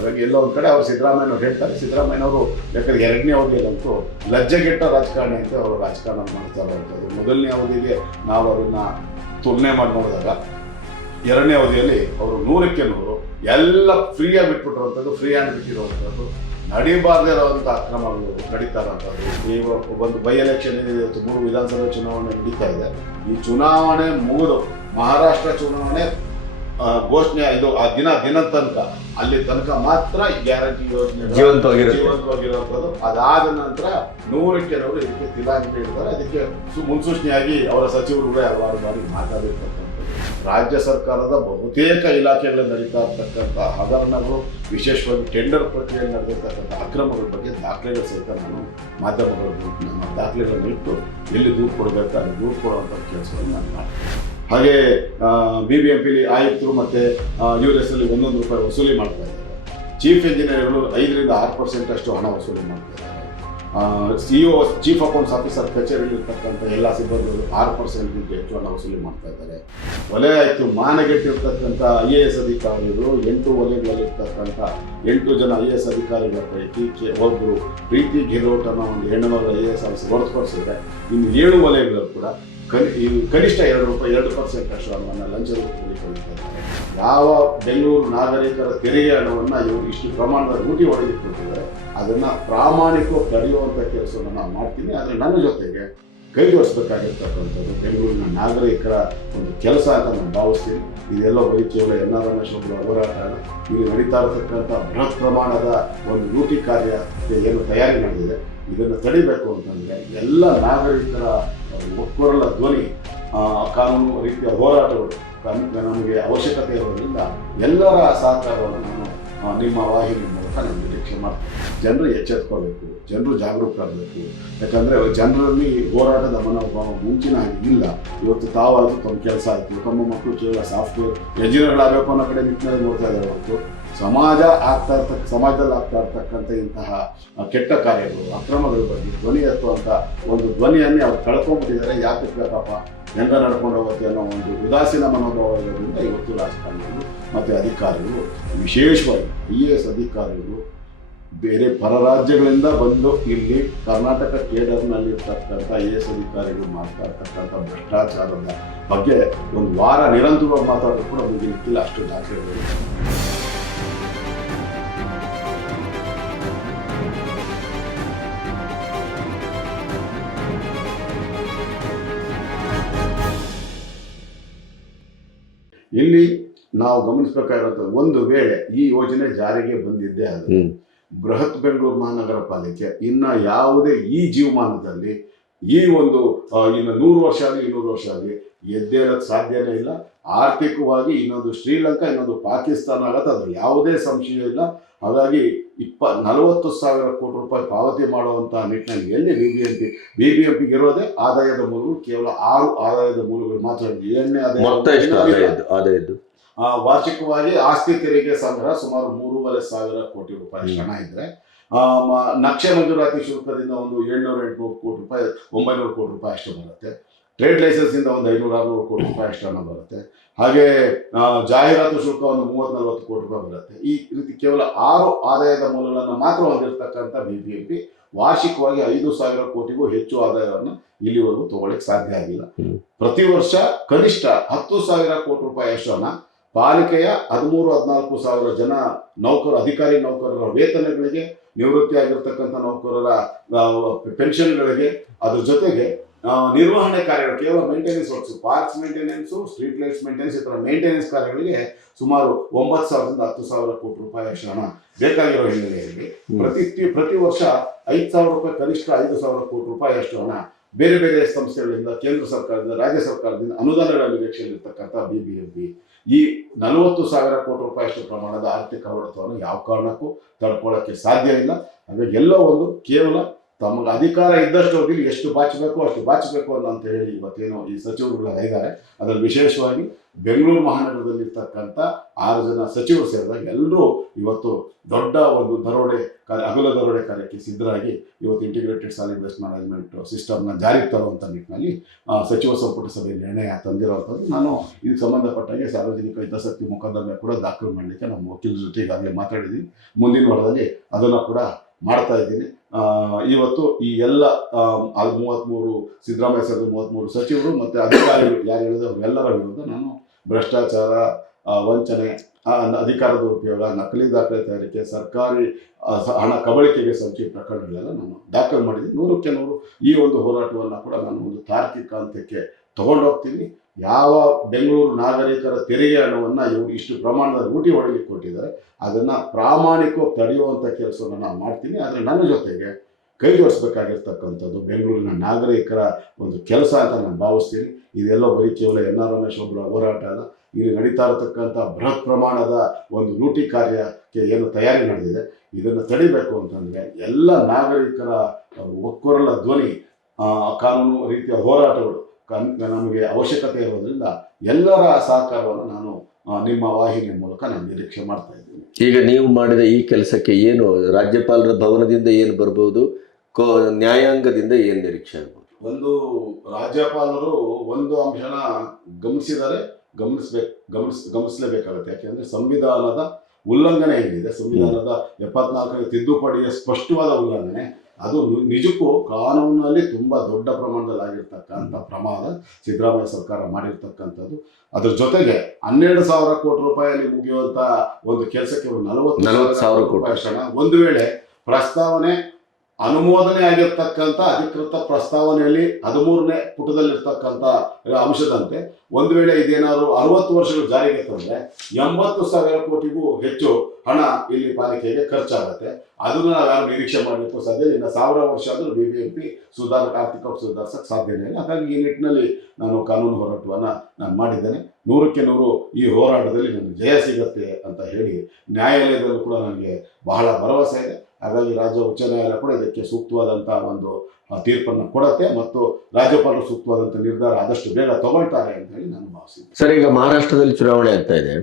ಹಾಗಾಗಿ ಎಲ್ಲೋ ಒಂದು ಕಡೆ ಅವ್ರು ಸಿದ್ದರಾಮಯ್ಯನವ್ರು ಹೇಳ್ತಾರೆ, ಸಿದ್ದರಾಮಯ್ಯನವರು ಯಾಕಂದ್ರೆ ಎರಡನೇ ಅವಧಿಯಲ್ಲಂತೂ ಲಜ್ಜೆಗೆಟ್ಟ ರಾಜಕಾರಣಿ ಅಂತ ಅವರು ರಾಜಕಾರಣ ಮಾಡ್ತಾ ಇರುವಂಥದ್ದು ಮೊದಲನೇ ಅವಧಿಗೆ ನಾವು ಅದನ್ನ ತುಲನೆ ಮಾಡಿ ನೋಡಿದಾಗ ಎರಡನೇ ಅವಧಿಯಲ್ಲಿ ಅವರು ನೂರಕ್ಕೆ ನೂರು, ಎಲ್ಲ ಫ್ರೀಯಾಗಿ ಬಿಟ್ಬಿಟ್ಟಿರುವಂಥದ್ದು ಫ್ರೀ ಹ್ಯಾಂಡ್ ಬಿಟ್ಟಿರುವಂಥದ್ದು ನಡೀಬಾರ್ದೇ ಇರುವಂಥ ಅಕ್ರಮಗಳು ನಡೀತಾ ಇರುವಂಥದ್ದು ಈ ಒಂದು ಬೈ ಎಲೆಕ್ಷನ್ ಏನಿದೆ ಮೂರು ವಿಧಾನಸಭೆ ಚುನಾವಣೆ ನಡೀತಾ ಇದೆ. ಈ ಚುನಾವಣೆ ಮುಗಿದು ಮಹಾರಾಷ್ಟ್ರ ಚುನಾವಣೆ ಘೋಷಣೆ ಇದು ಆ ದಿನ ದಿನ ತನಕ ಅಲ್ಲಿ ತನಕ ಮಾತ್ರ ಗ್ಯಾರಂಟಿ ಯೋಜನೆ. ಜೀವಂತವಾಗಿರುವಂಥದ್ದು. ಅದಾದ ನಂತರ ನೂರಕ್ಕೆ ನೂರು ಇದಕ್ಕೆ ತಿಲಾಂಜಲಿ ಇಡ್ತಾರೆ ಅದಕ್ಕೆ ಮುನ್ಸೂಚನೆಯಾಗಿ ಅವರ ಸಚಿವರುಗಳೇ ಹಲವಾರು ಬಾರಿ ಮಾತಾಡಿರ್ತಕ್ಕಂಥದ್ದು. ರಾಜ್ಯ ಸರ್ಕಾರದ ಬಹುತೇಕ ಇಲಾಖೆಗಳಲ್ಲಿ ನಡೀತಾ ಇರ್ತಕ್ಕಂಥ ಹಗರಣಗಳು ವಿಶೇಷವಾಗಿ ಟೆಂಡರ್ ಪ್ರಕ್ರಿಯೆಯಲ್ಲಿ ನಡೆದಿರ್ತಕ್ಕಂಥ ಅಕ್ರಮಗಳ ಬಗ್ಗೆ ದಾಖಲೆಗಳು ಸಹಿತ ನಾನು ಮಾಧ್ಯಮಗಳ ನಮ್ಮ ದಾಖಲೆಗಳನ್ನು ಇಟ್ಟು ಎಲ್ಲಿ ದೂರು ಕೊಡಬೇಕು ಅಲ್ಲಿ ದೂರು ಕೊಡುವಂಥ ಕೆಲಸವನ್ನು ನಾನು ಮಾಡ್ತೀನಿ. ಹಾಗೆ ಬಿ ಬಿ ಎಂ ಪಿಲಿ ಆಯುಕ್ತರು ಮತ್ತು ಯು ಎಸ್ ಅಲ್ಲಿ ಒಂದೊಂದು ರೂಪಾಯಿ ವಸೂಲಿ ಮಾಡ್ತಾ ಇದ್ದಾರೆ. ಚೀಫ್ ಇಂಜಿನಿಯರ್ಗಳು ಐದರಿಂದ ಆರು ಪರ್ಸೆಂಟ್ ಅಷ್ಟು ಹಣ ವಸೂಲಿ ಮಾಡ್ತಾ ಇದ್ದಾರೆ. C O chief accounts officer ಕಚೇರಿಯಲ್ಲಿರ್ತಕ್ಕಂಥ ಎಲ್ಲ ಸಿಬ್ಬಂದಿಗಳು ಆರು ಪರ್ಸೆಂಟ್ಗಿಂತ ಹೆಚ್ಚು ಹಣ ವಸೂಲಿ ಮಾಡ್ತಾ ಇದ್ದಾರೆ. ಒಲೆ ಆಯಿತು, ಮಾನಗೆಟ್ಟಿರ್ತಕ್ಕಂಥ ಐ ಎ ಎಸ್ ಅಧಿಕಾರಿಗಳು ಎಂಟು ವಲಯಗಳಲ್ಲಿರ್ತಕ್ಕಂಥ ಎಂಟು ಜನ ಐ ಎ ಎಸ್ ಅಧಿಕಾರಿಗಳ ಪೈಕಿ ಒಬ್ಬರು ಪ್ರೀತಿ ಗೆಲೋಟ್ ಅನ್ನೋ ಒಂದು ಹೆಣ್ಣು ಐ ಎ ಎಸ್ ಆಫೀಸರ್ ಹೊರತುಪಡಿಸಿದ್ರೆ ಇನ್ನು ಏಳು ವಲಯಗಳು ಕೂಡ ಕನಿಷ್ಠ ಎರಡು ರೂಪಾಯಿ ಎರಡು ಪರ್ಸೆಂಟ್ ಅಷ್ಟು ಹಣವನ್ನು ಲಂಚದ ರೂಪದಲ್ಲಿ ಯಾವ ಬೆಂಗಳೂರು ನಾಗರಿಕರ ತೆರಿಗೆ ಹಣವನ್ನು ಇವರು ಇಷ್ಟು ಪ್ರಮಾಣದ ರೂಟಿ ಹೊಡೆದಿಟ್ಟಿದ್ದಾರೆ ಅದನ್ನು ಪ್ರಾಮಾಣಿಕವಾಗಿ ತಡೆಯುವಂಥ ಕೆಲಸವನ್ನು ನಾನು ಮಾಡ್ತೀನಿ. ಆದರೆ ನನ್ನ ಜೊತೆಗೆ ಕೈ ಜೋಡಿಸ್ಬೇಕಾಗಿರ್ತಕ್ಕಂಥದ್ದು ಬೆಂಗಳೂರಿನ ನಾಗರಿಕರ ಒಂದು ಕೆಲಸ ಅಂತ ನಾನು ಭಾವಿಸ್ತೀನಿ. ಇದೆಲ್ಲ ಬರೀ ಕೇವಲ ಎನ್ ಆರ್ ರಮೇಶ್ ಒಬ್ಬರ ಹೋರಾಟ ಇಲ್ಲಿ ನಡೀತಾ ಇರತಕ್ಕಂಥ ಬೃಹತ್ ಪ್ರಮಾಣದ ಒಂದು ರೂಟಿ ಕಾರ್ಯ ಏನು ತಯಾರಿ ಮಾಡಿದೆ ಇದನ್ನು ತಡಿಬೇಕು ಅಂತಂದರೆ ಎಲ್ಲ ನಾಗರಿಕರ ಒಕ್ಕೊರಲ ಧ್ವನಿ ಕಾನೂನು ರೀತಿಯ ಹೋರಾಟಗಳು ನಮಗೆ ಅವಶ್ಯಕತೆ ಇರೋದ್ರಿಂದ ಎಲ್ಲರ ಸಹಕಾರವನ್ನು ನಾನು ನಿಮ್ಮ ವಾಹಿನಿ ಮೂಲಕ ನಾನು ನಿರೀಕ್ಷೆ ಮಾಡ್ತೀನಿ. ಜನರು ಎಚ್ಚೆತ್ಕೋಬೇಕು ಜನರು ಜಾಗರೂಕರಾಗಬೇಕು ಯಾಕಂದರೆ ಜನರಲ್ಲಿ ಹೋರಾಟದ ಮನೋಭಾವ ಮುಂಚಿನ ಇಲ್ಲ. ಇವತ್ತು ತಾವಾದರೂ ತಮ್ಮ ಕೆಲಸ ಆಯಿತು. ತಮ್ಮ ಮಕ್ಕಳು ಕೇವಲ ಸಾಫ್ಟ್ವೇರ್ ಎಂಜಿನಿಯರ್ಗಳಾಗಬೇಕು ಅನ್ನೋ ಕಡೆ ನಿಟ್ಟಿನಲ್ಲಿ ನೋಡ್ತಾ ಇದ್ದಾರೆ ಹೊರತು ಸಮಾಜ ಆಗ್ತಾ ಇರ್ತಕ್ಕ ಸಮಾಜದಲ್ಲಿ ಆಗ್ತಾ ಇರ್ತಕ್ಕಂಥ ಇಂತಹ ಕೆಟ್ಟ ಕಾರ್ಯಗಳು, ಅಕ್ರಮಗಳ ಬಗ್ಗೆ ಧ್ವನಿ ಎತ್ತುವಂಥ ಒಂದು ಧ್ವನಿಯನ್ನೇ ಅವ್ರು ಕಳ್ಕೊಂಡ್ಬಿಟ್ಟಿದ್ದಾರೆ. ಯಾಕೆ ಬೇಕಪ್ಪ ಹೆಂಗ ನಡ್ಕೊಂಡು ಹೋಗುತ್ತೆ ಅನ್ನೋ ಒಂದು ಉದಾಸೀನ ಮನೋಭಾವ ಇರೋದ್ರಿಂದ ಇವತ್ತು ರಾಜಕಾರಣಿಗಳು ಮತ್ತು ಅಧಿಕಾರಿಗಳು, ವಿಶೇಷವಾಗಿ ಐ ಎ ಎಸ್ ಅಧಿಕಾರಿಗಳು ಬೇರೆ ಪರ ರಾಜ್ಯಗಳಿಂದ ಬಂದು ಇಲ್ಲಿ ಕರ್ನಾಟಕ ಕೇಡರ್ನಲ್ಲಿ ಇರ್ತಕ್ಕಂಥ ಐ ಎ ಎಸ್ ಅಧಿಕಾರಿಗಳು ಮಾಡ್ತಾ ಇರ್ತಕ್ಕಂಥ ಭ್ರಷ್ಟಾಚಾರದ ಬಗ್ಗೆ ಒಂದು ವಾರ ನಿರಂತರವಾಗಿ ಮಾತಾಡೋದು ಕೂಡ ಮುಗಿಲಿಕ್ಕಿಲ್ಲ ಅಷ್ಟು ದಾಖಲೆಗಳು ಇಲ್ಲಿ ನಾವು ಗಮನಿಸಬೇಕಾಗಿರುವಂಥದ್ದು ಒಂದು ವೇಳೆ ಈ ಯೋಜನೆ ಜಾರಿಗೆ ಬಂದಿದ್ದೇ ಹ್ಮ್. ಬೃಹತ್ ಬೆಂಗಳೂರು ಮಹಾನಗರ ಪಾಲಿಕೆ ಇನ್ನ ಯಾವುದೇ ಈ ಜೀವಮಾನದಲ್ಲಿ ಈ ಒಂದು ಇನ್ನು ನೂರು ವರ್ಷ ಆಗಲಿ ಇನ್ನೂರು ವರ್ಷ ಆಗಲಿ ಎದ್ದೇಳಕ್ಕೆ ಸಾಧ್ಯನೇ ಇಲ್ಲ. ಆರ್ಥಿಕವಾಗಿ ಇನ್ನೊಂದು ಶ್ರೀಲಂಕಾ ಇನ್ನೊಂದು ಪಾಕಿಸ್ತಾನ ಆಗತ್ತೆ. ಅದು ಯಾವುದೇ ಸಂಶಯ ಇಲ್ಲ. ಹಾಗಾಗಿ ಇಪ್ಪ ನಲವತ್ತು ಸಾವಿರ ಕೋಟಿ ರೂಪಾಯಿ ಪಾವತಿ ಮಾಡುವಂಥ ನಿಟ್ಟಿನಲ್ಲಿ ಎಲ್ಲಿ B B M P B B M ಪಿಗೆ ಇರೋದೇ ಆದಾಯದ ಮೂಲಗಳು ಕೇವಲ ಆರು ಆದಾಯದ ಮೂಲಗಳು ಮಾತ್ರ. ಏನೇ ಏಳನೇ ಆದಾಯ ವಾರ್ಷಿಕವಾಗಿ ಆಸ್ತಿ ತೆರಿಗೆ ಸಂಗ್ರಹ ಸುಮಾರು ಮೂರುವರೆ ಸಾವಿರ ಕೋಟಿ ರೂಪಾಯಿ ಹಣ ಇದ್ರೆ ಆ, ನಕ್ಷೆ ಮಂಜೂರಾತಿ ಶುಲ್ಕದಿಂದ ಒಂದು ಏಳ್ನೂರ ಎಂಟುನೂರು ಕೋಟಿ ರೂಪಾಯಿ ಒಂಬೈನೂರು ಕೋಟಿ ರೂಪಾಯಿ ಅಷ್ಟು ಬರುತ್ತೆ. ಟ್ರೇಡ್ ಲೈಸೆನ್ಸ್ ಇಂದ ಒಂದು ಐನೂರ ಆರುನೂರು ಕೋಟಿ ರೂಪಾಯಿ ಅಷ್ಟು ಹಣ ಬರುತ್ತೆ. ಹಾಗೆ ಆ, ಜಾಹೀರಾತು ಶುಲ್ಕ ಒಂದು ಮೂವತ್ತ್ ನಲವತ್ತು ಕೋಟಿ ರೂಪಾಯಿ ಬರುತ್ತೆ. ಈ ರೀತಿ ಕೇವಲ ಆರು ಆದಾಯದ ಮೂಲಗಳನ್ನು ಮಾತ್ರ ಹೊಂದಿರತಕ್ಕಂಥ ಬಿ ಬಿ ಎಂ ಪಿ ವಾರ್ಷಿಕವಾಗಿ ಐದು ಸಾವಿರ ಕೋಟಿಗೂ ಹೆಚ್ಚು ಆದಾಯವನ್ನು ಇಲ್ಲಿವರೆಗೂ ತಗೊಳ್ಳಿಕ್ಕೆ ಸಾಧ್ಯ ಆಗಿಲ್ಲ. ಪ್ರತಿ ವರ್ಷ ಕನಿಷ್ಠ ಹತ್ತು ಸಾವಿರ ಕೋಟಿ ರೂಪಾಯಿ ಅಷ್ಟು ಹಣ ಪಾಲಿಕೆಯ ಹದಿಮೂರು ಹದಿನಾಲ್ಕು ಸಾವಿರ ಜನ ನೌಕರ ಅಧಿಕಾರಿ ನೌಕರರ ವೇತನಗಳಿಗೆ ನಿವೃತ್ತಿ ಆಗಿರ್ತಕ್ಕಂಥ ನೌಕರರ ಪೆನ್ಷನ್ಗಳಿಗೆ ಅದ್ರ ಜೊತೆಗೆ ನಿರ್ವಹಣೆ ಕಾರ್ಯಗಳು ಕೇವಲ maintenance works parks maintenance street lights maintenance ಈ ಥರ ಮೇಂಟೆನೆನ್ಸ್ ಕಾರ್ಯಗಳಿಗೆ ಸುಮಾರು ಒಂಬತ್ತು ಸಾವಿರದಿಂದ ಹತ್ತು ಸಾವಿರ ಕೋಟಿ ರೂಪಾಯಿ ಹಣ ಬೇಕಾಗಿರೋ ಹಿನ್ನೆಲೆಯಲ್ಲಿ ಪ್ರತಿ ಪ್ರತಿ ವರ್ಷ ಐದು ಸಾವಿರ ರೂಪಾಯಿ ಕನಿಷ್ಠ ಐದು ಸಾವಿರ ಕೋಟಿ ರೂಪಾಯಿ ಅಷ್ಟು ಹಣ ಬೇರೆ ಬೇರೆ ಸಂಸ್ಥೆಗಳಿಂದ ಕೇಂದ್ರ ಸರ್ಕಾರದಿಂದ ರಾಜ್ಯ ಸರ್ಕಾರದಿಂದ ಅನುದಾನಗಳ ನಿರೀಕ್ಷೆಯಲ್ಲಿರ್ತಕ್ಕಂಥ ಬಿ ಬಿ ಎಂ ಪಿ ಈ ನಲವತ್ತು ಸಾವಿರ ಕೋಟಿ ರೂಪಾಯಿಷ್ಟು ಪ್ರಮಾಣದ ಆರ್ಥಿಕ ಹೊಡೆತವನ್ನು ಯಾವ ಕಾರಣಕ್ಕೂ ತಡ್ಕೊಳ್ಳೋಕ್ಕೆ ಸಾಧ್ಯ ಇಲ್ಲ. ಅಂದರೆ ಎಲ್ಲೋ ಒಂದು ಕೇವಲ ತಮಗೆ ಅಧಿಕಾರ ಇದ್ದಷ್ಟು ಹೋಗಿ ಎಷ್ಟು ಬಾಚಬೇಕು, ಅಷ್ಟು ಬಾಚಬೇಕು ಅಂತ ಹೇಳಿ ಇವತ್ತೇನು ಈ ಸಚಿವರುಗಳು ಇದ್ದಾರೆ. ಅದರಲ್ಲಿ ವಿಶೇಷವಾಗಿ ಬೆಂಗಳೂರು ಮಹಾನಗರದಲ್ಲಿರ್ತಕ್ಕಂಥ ಆರು ಜನ ಸಚಿವರು ಸೇರಿದಾಗ ಎಲ್ಲರೂ ಇವತ್ತು ದೊಡ್ಡ ಒಂದು ದರೋಡೆ ಕಾರ್ಯ ಅಗಲ ದರೋಡೆ ಕಾರ್ಯಕ್ಕೆ ಸಿದ್ಧರಾಗಿ ಇವತ್ತು ಇಂಟಿಗ್ರೇಟೆಡ್ ಸಾಲಿಡ್ ವೇಸ್ಟ್ ಮ್ಯಾನೇಜ್ಮೆಂಟ್ ಸಿಸ್ಟಮ್ನ ಜಾರಿಗೆ ತರುವಂಥ ನಿಟ್ಟಿನಲ್ಲಿ ಸಚಿವ ಸಂಪುಟ ಸಭೆ ನಿರ್ಣಯ ತಂದಿರುವಂಥದ್ದು. ನಾನು ಇದಕ್ಕೆ ಸಂಬಂಧಪಟ್ಟಂಗೆ ಸಾರ್ವಜನಿಕ ಹಿತಾಸಕ್ತಿ ಮೊಕದ್ದಮೆ ಕೂಡ ದಾಖಲು ಮಾಡಲಿಕ್ಕೆ ನಮ್ಮ ವಕೀಲರ ಜೊತೆ ಈಗಾಗಲೇ ಮಾತಾಡಿದ್ದೀನಿ. ಮುಂದಿನ ವಾರದಲ್ಲಿ ಅದನ್ನು ಕೂಡ ಮಾಡ್ತಾ ಇದ್ದೀನಿ. ಇವತ್ತು ಈ ಎಲ್ಲ ಅದು ಮೂವತ್ತ್ಮೂರು ಸಿದ್ದರಾಮಯ್ಯ ಸರ್ದು ಮೂವತ್ತ್ಮೂರು ಸಚಿವರು ಮತ್ತು ಅಧಿಕಾರಿಗಳು, ಯಾರು ಹೇಳಿದ್ರು ಅವರೆಲ್ಲರ ವಿರುದ್ಧ ನಾನು ಭ್ರಷ್ಟಾಚಾರ ವಂಚನೆ ಅಧಿಕಾರ ದುರುಪಯೋಗ, ನಕಲಿ ದಾಖಲೆ ತಯಾರಿಕೆ, ಸರ್ಕಾರಿ ಹಣ ಕಬಳಿಕೆಗೆ ಸಂಚಿ ಪ್ರಕರಣಗಳೆಲ್ಲ ನಾನು ದಾಖಲು ಮಾಡಿದ್ದೀನಿ. ನೂರಕ್ಕೆ ನೂರು ಈ ಒಂದು ಹೋರಾಟವನ್ನು ಕೂಡ ನಾನು ಒಂದು ತಾರ್ಕಿಕ ಹಂತಕ್ಕೆ ತಗೊಂಡೋಗ್ತೀನಿ. ಯಾವ ಬೆಂಗಳೂರು ನಾಗರಿಕರ ತೆರಿಗೆ ಹಣವನ್ನು ಇವರು ಇಷ್ಟು ಪ್ರಮಾಣದ ಲೂಟಿ ಒಳಗೆ ಕೊಟ್ಟಿದ್ದಾರೆ, ಅದನ್ನು ಪ್ರಾಮಾಣಿಕವಾಗಿ ತಡೆಯುವಂಥ ಕೆಲಸವನ್ನು ನಾನು ಮಾಡ್ತೀನಿ. ಆದರೆ ನನ್ನ ಜೊತೆಗೆ ಕೈ ಜೋಡಿಸ್ಬೇಕಾಗಿರ್ತಕ್ಕಂಥದ್ದು ಬೆಂಗಳೂರಿನ ನಾಗರಿಕರ ಒಂದು ಕೆಲಸ ಅಂತ ನಾನು ಭಾವಿಸ್ತೀನಿ. ಇದೆಲ್ಲ ಬರೀ ಕೇವಲ ಎನ್ ಆರ್ ರಮೇಶ್ ಒಬ್ಬರ ಹೋರಾಟ ಅಲ್ಲ, ಇಲ್ಲಿ ನಡೀತಾ ಇರತಕ್ಕಂಥ ಬೃಹತ್ ಪ್ರಮಾಣದ ಒಂದು ಲೂಟಿ ಕಾರ್ಯಕ್ಕೆ ಏನು ತಯಾರಿ ನಡೆದಿದೆ. ಇದನ್ನು ತಡಿಬೇಕು ಅಂತಂದರೆ ಎಲ್ಲ ನಾಗರಿಕರ ಒಕ್ಕೊರಲ ಧ್ವನಿ ಕಾನೂನು ರೀತಿಯ ಹೋರಾಟಗಳು ಕನ್- ನಮಗೆ ಅವಶ್ಯಕತೆ ಇರೋದ್ರಿಂದ ಎಲ್ಲರ ಸಹಕಾರವನ್ನು ನಾನು ನಿಮ್ಮ ವಾಹಿನಿಯ ಮೂಲಕ ನಾನು ನಿರೀಕ್ಷೆ ಮಾಡ್ತಾ ಇದ್ದೀನಿ. ಈಗ ನೀವು ಮಾಡಿದ ಈ ಕೆಲಸಕ್ಕೆ ಏನು ರಾಜ್ಯಪಾಲರ ಭವನದಿಂದ ಏನು ಬರ್ಬೋದು? ಕೋ ನ್ಯಾಯಾಂಗದಿಂದ ಏನು ನಿರೀಕ್ಷೆ ಆಗ್ಬೋದು? ಒಂದು ರಾಜ್ಯಪಾಲರು ಒಂದು ಅಂಶನ ಗಮನಿಸಿದರೆ ಗಮನಿಸ್ಬೇಕು ಗಮನಿಸ್ ಗಮನಿಸಲೇಬೇಕಾಗುತ್ತೆ. ಯಾಕೆಂದ್ರೆ ಸಂವಿಧಾನದ ಉಲ್ಲಂಘನೆ ಏನಿದೆ ಸಂವಿಧಾನದ ಎಪ್ಪತ್ನಾಲ್ಕನೇ ತಿದ್ದುಪಡಿಯ ಸ್ಪಷ್ಟವಾದ ಉಲ್ಲಂಘನೆ ಅದು ನಿಜಕ್ಕೂ ಕಾನೂನಲ್ಲಿ ತುಂಬ ದೊಡ್ಡ ಪ್ರಮಾಣದಲ್ಲಿ ಆಗಿರ್ತಕ್ಕಂಥ ಪ್ರಮಾದ ಸಿದ್ದರಾಮಯ್ಯ ಸರ್ಕಾರ ಮಾಡಿರ್ತಕ್ಕಂಥದ್ದು ಅದ್ರ ಜೊತೆಗೆ ಹನ್ನೆರಡು ಸಾವಿರ ಕೋಟಿ ರೂಪಾಯಿಯಲ್ಲಿ ಮುಗಿಯುವಂತ ಒಂದು ಕೆಲಸಕ್ಕೆ ಒಂದು ನಲವತ್ತು ನಲವತ್ತು ಸಾವಿರ ಕೋಟಿ. ಕ್ಷಣ ಶ್ರಮ. ಒಂದು ವೇಳೆ ಪ್ರಸ್ತಾವನೆ ಅನುಮೋದನೆ ಆಗಿರ್ತಕ್ಕಂಥ ಅಧಿಕೃತ ಪ್ರಸ್ತಾವನೆಯಲ್ಲಿ ಹದಿಮೂರನೇ ಪುಟದಲ್ಲಿರ್ತಕ್ಕಂಥ ಅಂಶದಂತೆ ಒಂದು ವೇಳೆ ಇದೇನಾದ್ರು ಅರವತ್ತು ವರ್ಷಗಳು ಜಾರಿಗೆ ತಂದ್ರೆ ಎಂಬತ್ತು ಸಾವಿರ ಕೋಟಿಗೂ ಹೆಚ್ಚು ಹಣ ಇಲ್ಲಿ ಪಾಲಿಕೆಗೆ ಖರ್ಚಾಗುತ್ತೆ. ಅದನ್ನು ನಾವು ನಿರೀಕ್ಷೆ ಮಾಡಲಿಕ್ಕೂ ಸಾಧ್ಯ ಇನ್ನು ಸಾವಿರ ವರ್ಷ ಆದರೂ ಬಿ ಬಿ ಎಂ ಪಿ ಸುಧಾರಕ ಆರ್ಥಿಕ ಸುಧಾರಿಸಕ್ಕೆ ಸಾಧ್ಯನೇ ಇಲ್ಲ. ಹಾಗಾಗಿ ಈ ನಿಟ್ಟಿನಲ್ಲಿ ನಾನು ಕಾನೂನು ಹೋರಾಟವನ್ನು ನಾನು ಮಾಡಿದ್ದೇನೆ. ನೂರಕ್ಕೆ ನೂರು ಈ ಹೋರಾಟದಲ್ಲಿ ನನಗೆ ಜಯ ಸಿಗುತ್ತೆ ಅಂತ ಹೇಳಿ ನ್ಯಾಯಾಲಯದಲ್ಲೂ ಕೂಡ ನನಗೆ ಬಹಳ ಭರವಸೆ ಇದೆ. ಹಾಗಾಗಿ ರಾಜ್ಯ ಉಚ್ಚ ನ್ಯಾಯಾಲಯ ಕೂಡ ಇದಕ್ಕೆ ಸೂಕ್ತವಾದಂಥ ಒಂದು ತೀರ್ಪನ್ನು ಕೊಡತ್ತೆ ಮತ್ತು ರಾಜ್ಯಪಾಲರು ಸೂಕ್ತವಾದಂಥ ನಿರ್ಧಾರ ಆದಷ್ಟು ಬೇಗ ತಗೊಳ್ತಾರೆ ಅಂತ ಹೇಳಿ ನಾನು ಭಾವಿಸಿದ್ದೆ ಸರ್, ಈಗ ಮಹಾರಾಷ್ಟ್ರದಲ್ಲಿ ಚುನಾವಣೆ ಆಗ್ತಾ ಇದೆ.